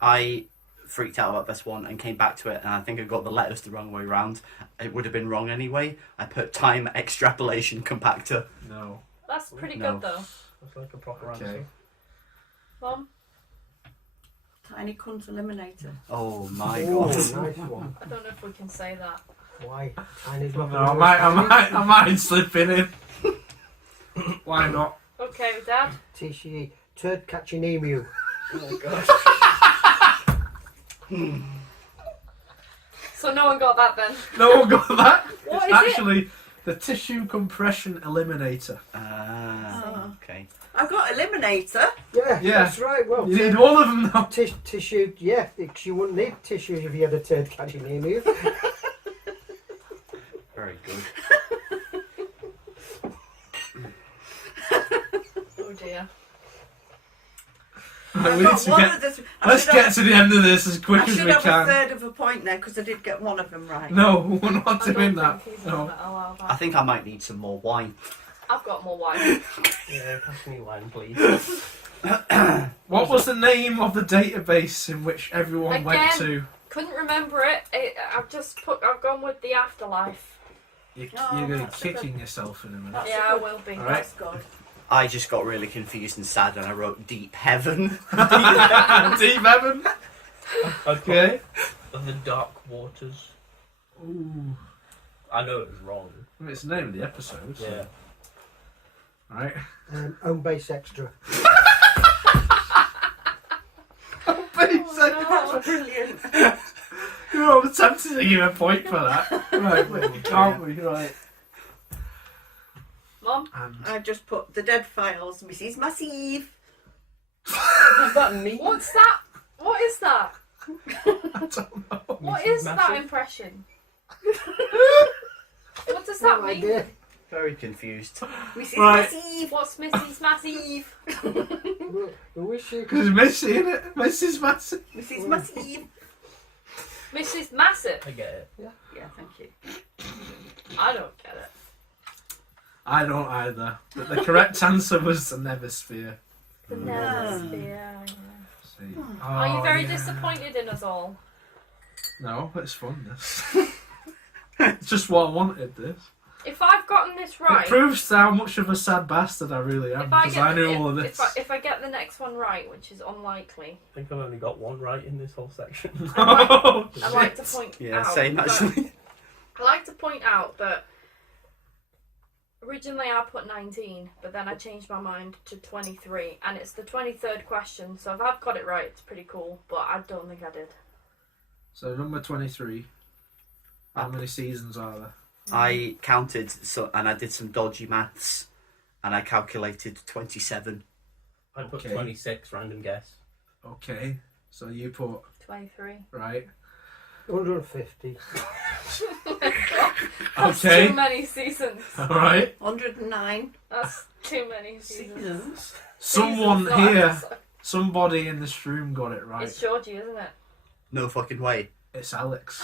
I freaked out about this one and came back to it, and I think I got the letters the wrong way round. It would have been wrong anyway. I put time extrapolation compactor. No. That's pretty No. good though. That's like a proper Okay. answer. Mom, Tiny cunt eliminator. Oh my Oh, god. nice one. I don't know if we can say that. Why? Tiny's No, not I might slip in. Why not? Okay, Dad. TCE. Turd catching emu. Oh god. So no one got that then. No one got that. What It's is it? actually the tissue compression eliminator. Oh. Okay. I've got eliminator. Yeah, Yeah. that's right. Well, You need all of them now. tissue. Yeah, because you wouldn't need tissues if you had a turd catching emu. Very good. Oh dear. Right, I've we need got to one get, of the. let's get to the end of this as quick I as should we have a can. third of a point there because I did get one of them right. No, we're not I don't doing that. think he's No. gonna allow I that. think I might need some more wine. I've got more wine. Yeah, pass me wine, please. What was the name of the database in which everyone went Again. to? Couldn't remember it. I've gone with the afterlife. You're Oh, going to be that's a good- kicking yourself in a minute. That's Yeah, a I good- will be. All right. That's good. I just got really confused and sad and I wrote Deep Heaven. Deep Heaven. Okay. The Dark Waters. Ooh. I know it was wrong. Well, it's the name of the episode. So. Yeah. Right. Home base extra. That's brilliant. You're all tempted to give a point for that. Right, but you can't be. Right. Mom, And I just put the Dead Files, Mrs. Massive. Is that me? what's that? What is that? I don't know. What Mrs. is that Massive? impression? What does that No mean? idea. Very confused. Mrs. Right. Massive. What's Mrs. Massive? Who is she? Because Missy in it. Mrs. Massey. Mrs. Massive. Mrs. Massive? I get it. Yeah, thank you. I don't get it. I don't either. But the correct answer was the Neversphere. The Mm. Neversphere. Yeah. See. Are you Oh, very yeah. disappointed in us all? No, it's fun. This. It's just what I wanted. This. If I've gotten this right, It proves how much of a sad bastard I really am if I because get I knew all of if, this. if I get the next one right, which is unlikely, I think I've only got one right in this whole section. Oh, I'd like to shit. point Yeah, out. same that- actually. I like to point out that originally I put 19, but then I changed my mind to 23, and it's the 23rd question. So if I've got it right, it's pretty cool. But I don't think I did. So number 23. How many seasons are there? I counted and I did some dodgy maths and I calculated 27. I put Okay. 26, random guess. Okay. So you put 23. right. 150. That's Okay. too many seasons. All right. 109. That's too many seasons. Someone Seasons, not here, episodes. somebody in this room got it right. It's Georgie, isn't it? No fucking way. It's Alex.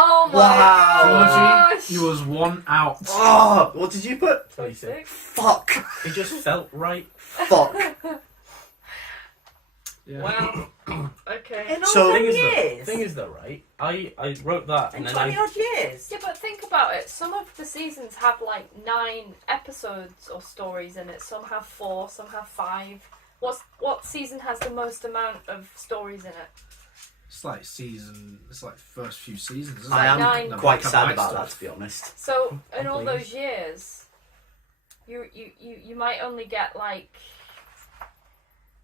Oh my Wow. gosh! Georgie, you was one out. Oh, what did you put? 26. Fuck. It just felt right. Fuck. Yeah. Wow. Okay. In all So- them Thing years. is though, right? I wrote that In and then 20 odd years. Yeah, but think about it. Some of the seasons have like 9 episodes or stories in it. Some have 4, some have 5. What season has the most amount of stories in it? It's like first few seasons. Isn't I it? am 9. The quite black and sad white about stuff. that, to be honest. So in all Please. those years, you might only get like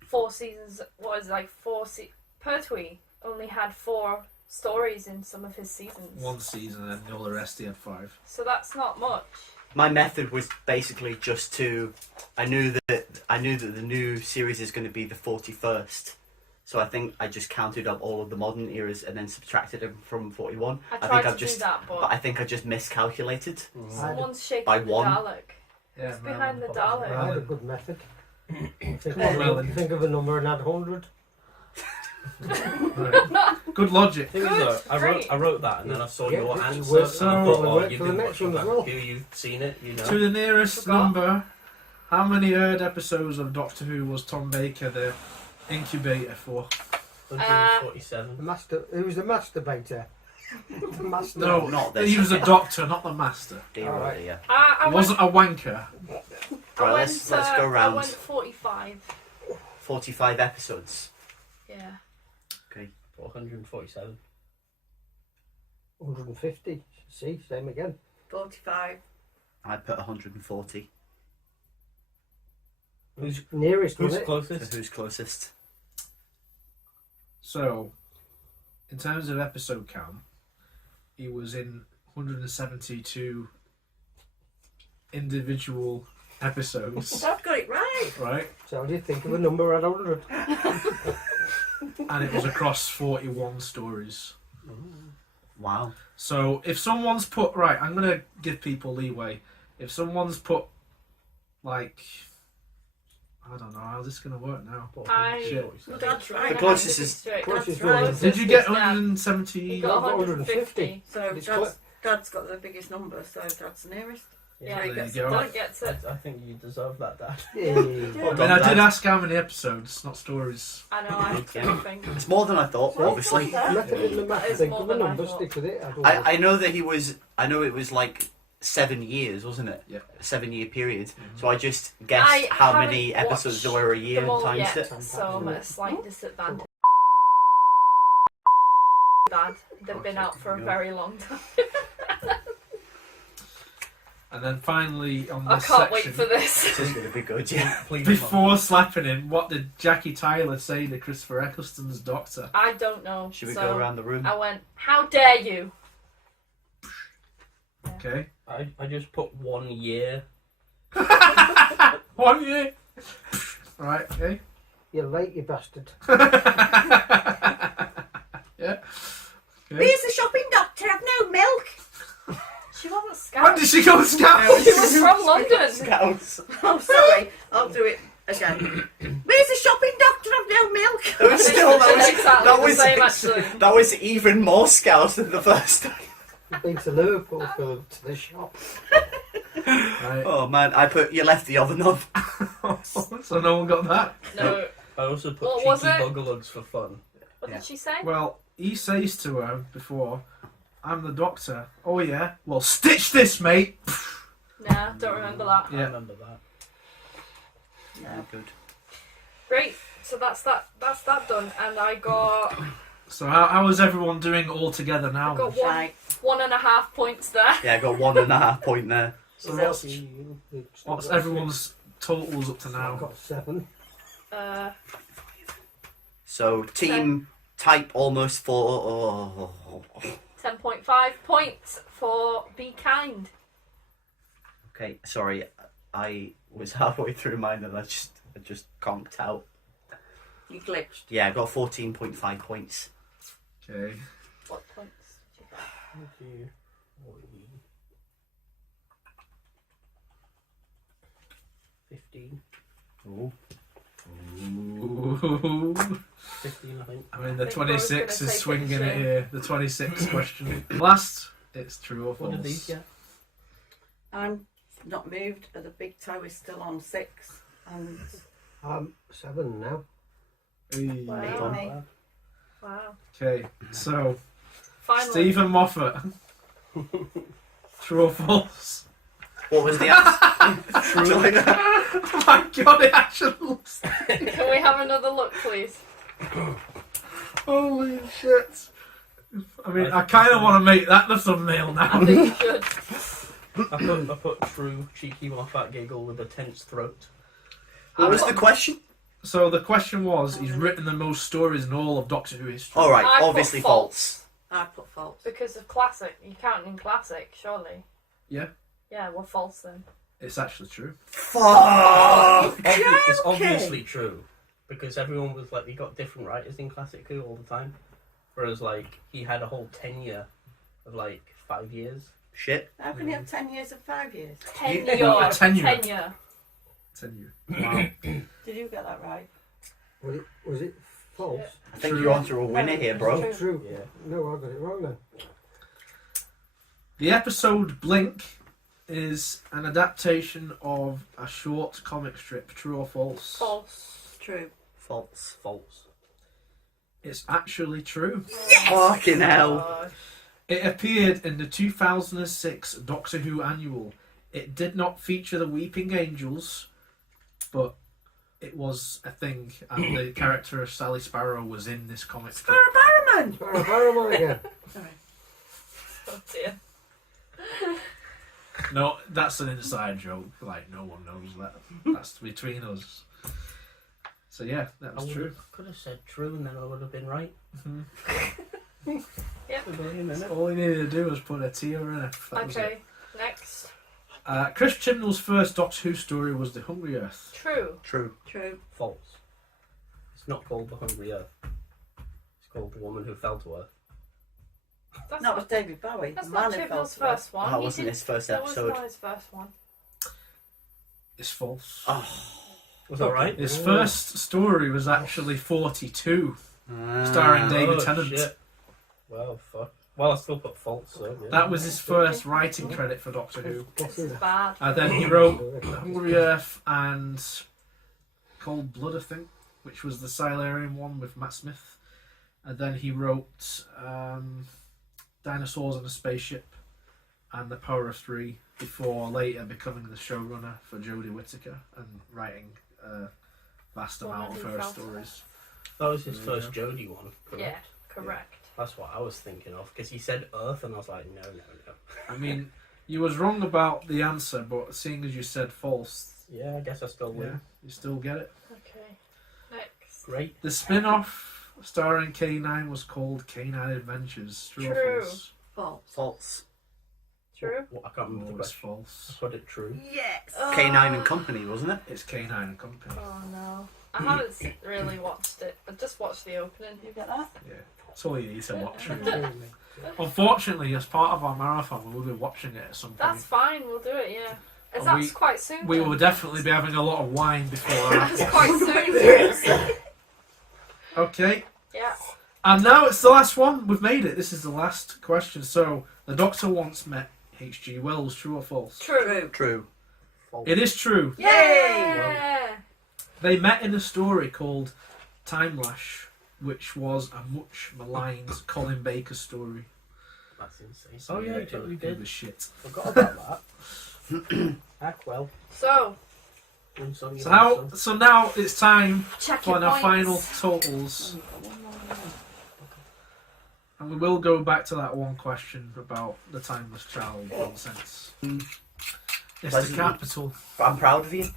4 seasons. What is it, like 4? Pertwee only had 4 stories in some of his seasons. One season and all the rest he had 5. So that's not much. My method was basically just to I knew that the new series is going to be the 41st. So I think I just counted up all of the modern eras and then subtracted them from 41. I think tried I've to just do that, but I think I just miscalculated. someone's shaking By the one. Dalek. Yeah, It's behind the I Dalek. had a good method. think, Merlin. think of a number and add 100. Right. Good logic. Thing is Good, though, great. I wrote that and then I saw Yeah, your it answer works and I out. thought, It'll oh, work you've for the been next watching one as Back well. View, you've seen it, you know. To the nearest Forgot. number, how many heard episodes of Doctor Who was Tom Baker the incubator for? 147. It was the masturbator. Master. No, Not this. he was a doctor, not the master. Dear, All oh right. dear. I He wasn't a wanker. Right, let's go I round. went 45. 45 episodes. Yeah. 147. 150. See, same again. 45. I put 140. Who's Nearest, who's was it? So closest? who's closest? So, in terms of episode count, he was in 172 individual episodes, I've got it right. right? So do you think of a number at 100? And it was across 41 stories. Wow. So if someone's put, right, I'm going to give people leeway. If someone's put, like, I don't know how this is going to work now. Shit. That's right. The closest is- Closest right. one. Did you get Yeah. 170? You got 150. So It's Dad's got the biggest number, so Dad's the nearest. Yeah, There you gets go. Dad gets it. I think you deserve that, Dad. Yay. I mean, I did ask how many episodes, not stories. I know, I Yeah. think. It's more than I thought, Well, obviously. Method in the That math. is Think more of a than I number, thought. stick with it. I know that he was. I know it was like 7 years, wasn't it? Yeah. A 7-year period. Mhm. So I just guessed I how haven't many episodes there watched were a year them all times yet, it. so I'm at a slight disadvantage. Bad. They've been out for a very long time. And then finally, on I this can't section, wait for this. This is going to be good, yeah. Please. before slapping him, what did Jackie Tyler say to Christopher Eccleston's doctor? I don't know. Should we so go around the room? I went, how dare you? Okay. I just put 1 year. 1 year. Right, okay. You're late, you bastard. Yeah. Okay. Here's the shopping doctor. I've no milk. She wasn't When scared. did she go She scouts? was from London. Scouts. Oh, sorry. I'll do it again. Where's the shopping doctor? I've no milk. That was still Exactly that the was same, actually. that was even more scouts than the first time. You've been to Liverpool to the shop. Right. Oh man, I put you left the oven on. So no one got that? No. I also put What was cheeky it? bugalugs for fun. What Yeah. did she say? Well, he says to her before, I'm the doctor. Oh yeah? Well, stitch this, mate. Nah, don't remember that. I Yeah. remember that. Yeah, good. Great. So that's that done. And I got So how is everyone doing all together now? I got then? 1.5 points there. Yeah, I got 1.5 point there. So what's everyone's totals up to I've now? got 7. So team type almost 4. 10.5 points for Be Kind. Okay, sorry, I was halfway through mine and I just conked out. You glitched. Yeah, I got 14.5 points. Okay. What points did you get? 15. Ooh. 15, I think. I mean, the I think I was 26 gonna is say swinging it 15. here. The 26 question. Last, it's true or What false. did these get? I'm not moved. The big toe is still on 6. And I'm 7 now. Hey. Wow. me. Wow. Okay, so Finally. Stephen Moffat. True or false? What was the answer? True. Oh my god, it actually looks. Can we have another look, please? Holy shit. I mean, I kind of want to make that the thumbnail I now. think you should. I put true cheeky Moffat giggle with a tense throat. What was the question? So the question was, he's written the most stories in all of Doctor Who history. Alright, I put obviously false. false. I put false. Because of classic. You count in classic, surely. Yeah. Yeah, we're false then. It's actually true. Fuck! It's obviously true. Because everyone was like, we got different writers in Classic Who all the time. Whereas, like, he had a whole tenure of, like, 5 years. Shit. How can you have 10 years and 5 years? Tenure. Tenure. Tenure. Wow. Did you get that right? Was it false? I think True. you're onto a winner here, bro. True. True. Yeah. No, I got it wrong then. The episode Blink is an adaptation of a short comic strip. True or false? False. True. False. False. It's actually true. Fucking hell. Gosh. It appeared in the 2006 Doctor Who annual. It did not feature the Weeping Angels, but it was a thing, and the character of Sally Sparrow was in this comic strip. Barrowman! Barrowman again. Oh dear. No, that's an inside joke. Like, no one knows that. That's between us. So yeah, that was true. Could have said true and then I would have been right. Mm-hmm. Yep. All we needed to do was put a T or an F. That was Okay, next. it. Chris Chibnall's first Doctor Who story was The Hungry Earth. True. True. True. False. It's not called The Hungry Earth. It's called The Woman Who Fell to Earth. That's That not, was David Bowie. that's The not man who fell Chibnall's to earth. first one. That He wasn't did- his first That was episode. not his first one. It's false. Oh. Was that right? His first story was actually 42, Ah. starring David Oh, Tennant. shit. Well, fuck. Well, I still put false, so yeah. That was his first writing credit for Doctor Who. Guess It's who's bad. And then he wrote The Hungry Earth and Cold Blood, I think, which was the Silurian one with Matt Smith. And then he wrote Dinosaurs on a Spaceship and The Power of Three before later becoming the showrunner for Jodie Whittaker and writing a vast amount of her stories. That was his There you first Jodie one. Correct? Yeah, correct. That's what I was thinking of, because he said Earth, and I was like, no. I mean, you was wrong about the answer, but seeing as you said false, Yeah, I guess I still win. yeah, you still get it. Okay, next. Great. The spin-off starring K9 was called K9 Adventures. True. Or True. false? False. False. True. What, I can't remember Oh, the it's question. false. I put it true. Yes. K9 and Company, wasn't it? It's K9 and Company. Oh no. I haven't really watched it. I just watched the opening. You get that? Yeah, that's all you need to watch. it? Really. Unfortunately, as part of our marathon, we will be watching it at some point. That's fine, we'll do it, yeah. And That's we- quite soon. We then. will definitely be having a lot of wine before. That's quite soon. Okay, Yeah. and now it's the last one. We've made it. This is the last question. So, the Doctor once met H.G. Wells. True or false? True. True. False. It is true. Yay! Yeah. They met in a story called Time Lash, which was a much maligned Colin Baker story. That's insane. So, Oh yeah, you it totally it did. was shit. Forgot about that. Heck well. So, Win some, you So lose now, some. so now it's time check for your our final points. totals, and we will go back to that one question about the timeless child nonsense. It's the Pleasant. capital. But I'm proud of you.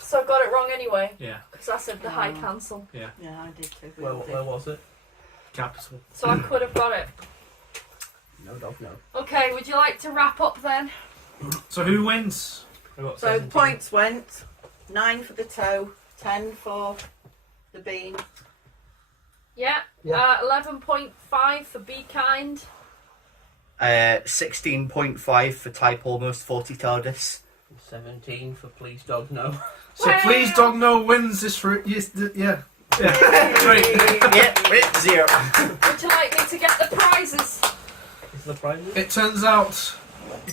So I got it wrong anyway, Yeah, because I said the High Council. Yeah, I did too. We Where, all did. where was it? capital. So I could have got it. No, dog, no. Okay, would you like to wrap up then? So who wins? I got So 17. points went 9 for the toe, 10 for the bean. Yeah. Yeah. 11.5 for Be Kind. 16.5 for Type Almost 40 TARDIS. 17 for Please Dog No. So Wow. please, Dog No wins this. Yeah, great. Yep, it's 0. Would you like me to get the prizes? Is the prize? It turns out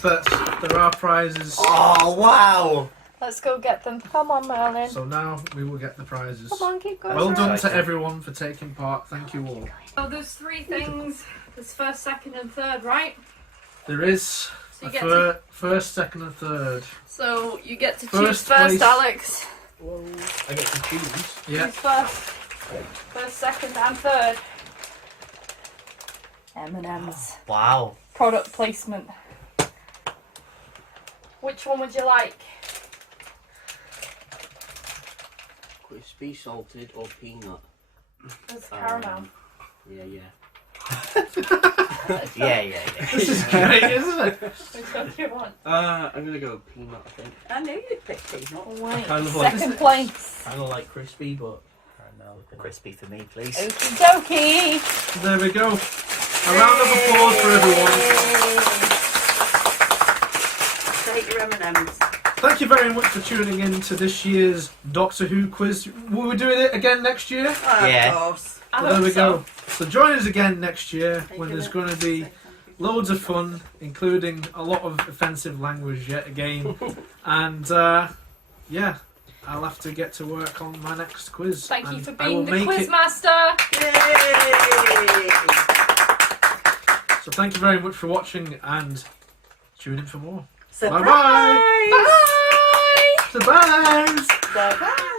that there are prizes. Oh, wow. Let's go get them. Come on, Merlin. So now we will get the prizes. Come on, keep going. Well done to Exciting. everyone for taking part. Thank you all. So there's 3 things. There's first, second, and third, right? There is So a you get to. first, second, and third. So you get to choose First first, place. Alex. Whoa. I get to choose. Yeah. Choose first. First, second, and third. M&M's. Wow. Product placement. Which one would you like? Crispy, salted, or peanut? There's caramel. Yeah, yeah. Yeah. This is great, isn't it? Which one do you want? I'm gonna go peanut, I think. I knew you'd pick peanut. Wait. Kind of like- Second place. Kind of like crispy, but caramel. Crispy for me, please. Okie dokie. There we go. A round of applause for everyone. Take your M&M's. Thank you very much for tuning in to this year's Doctor Who quiz. Will we doing it again next year? Yeah. Of course. I Well, there hope we so. go. So join us again next year Taking when there's it. going to be loads of fun, including a lot of offensive language yet again. And yeah, I'll have to get to work on my next quiz. Thank you and for I will being the make quiz it. master. Yay! So thank you very much for watching and tune in for more. Surprise! Bye-bye. Surprise! Surprise!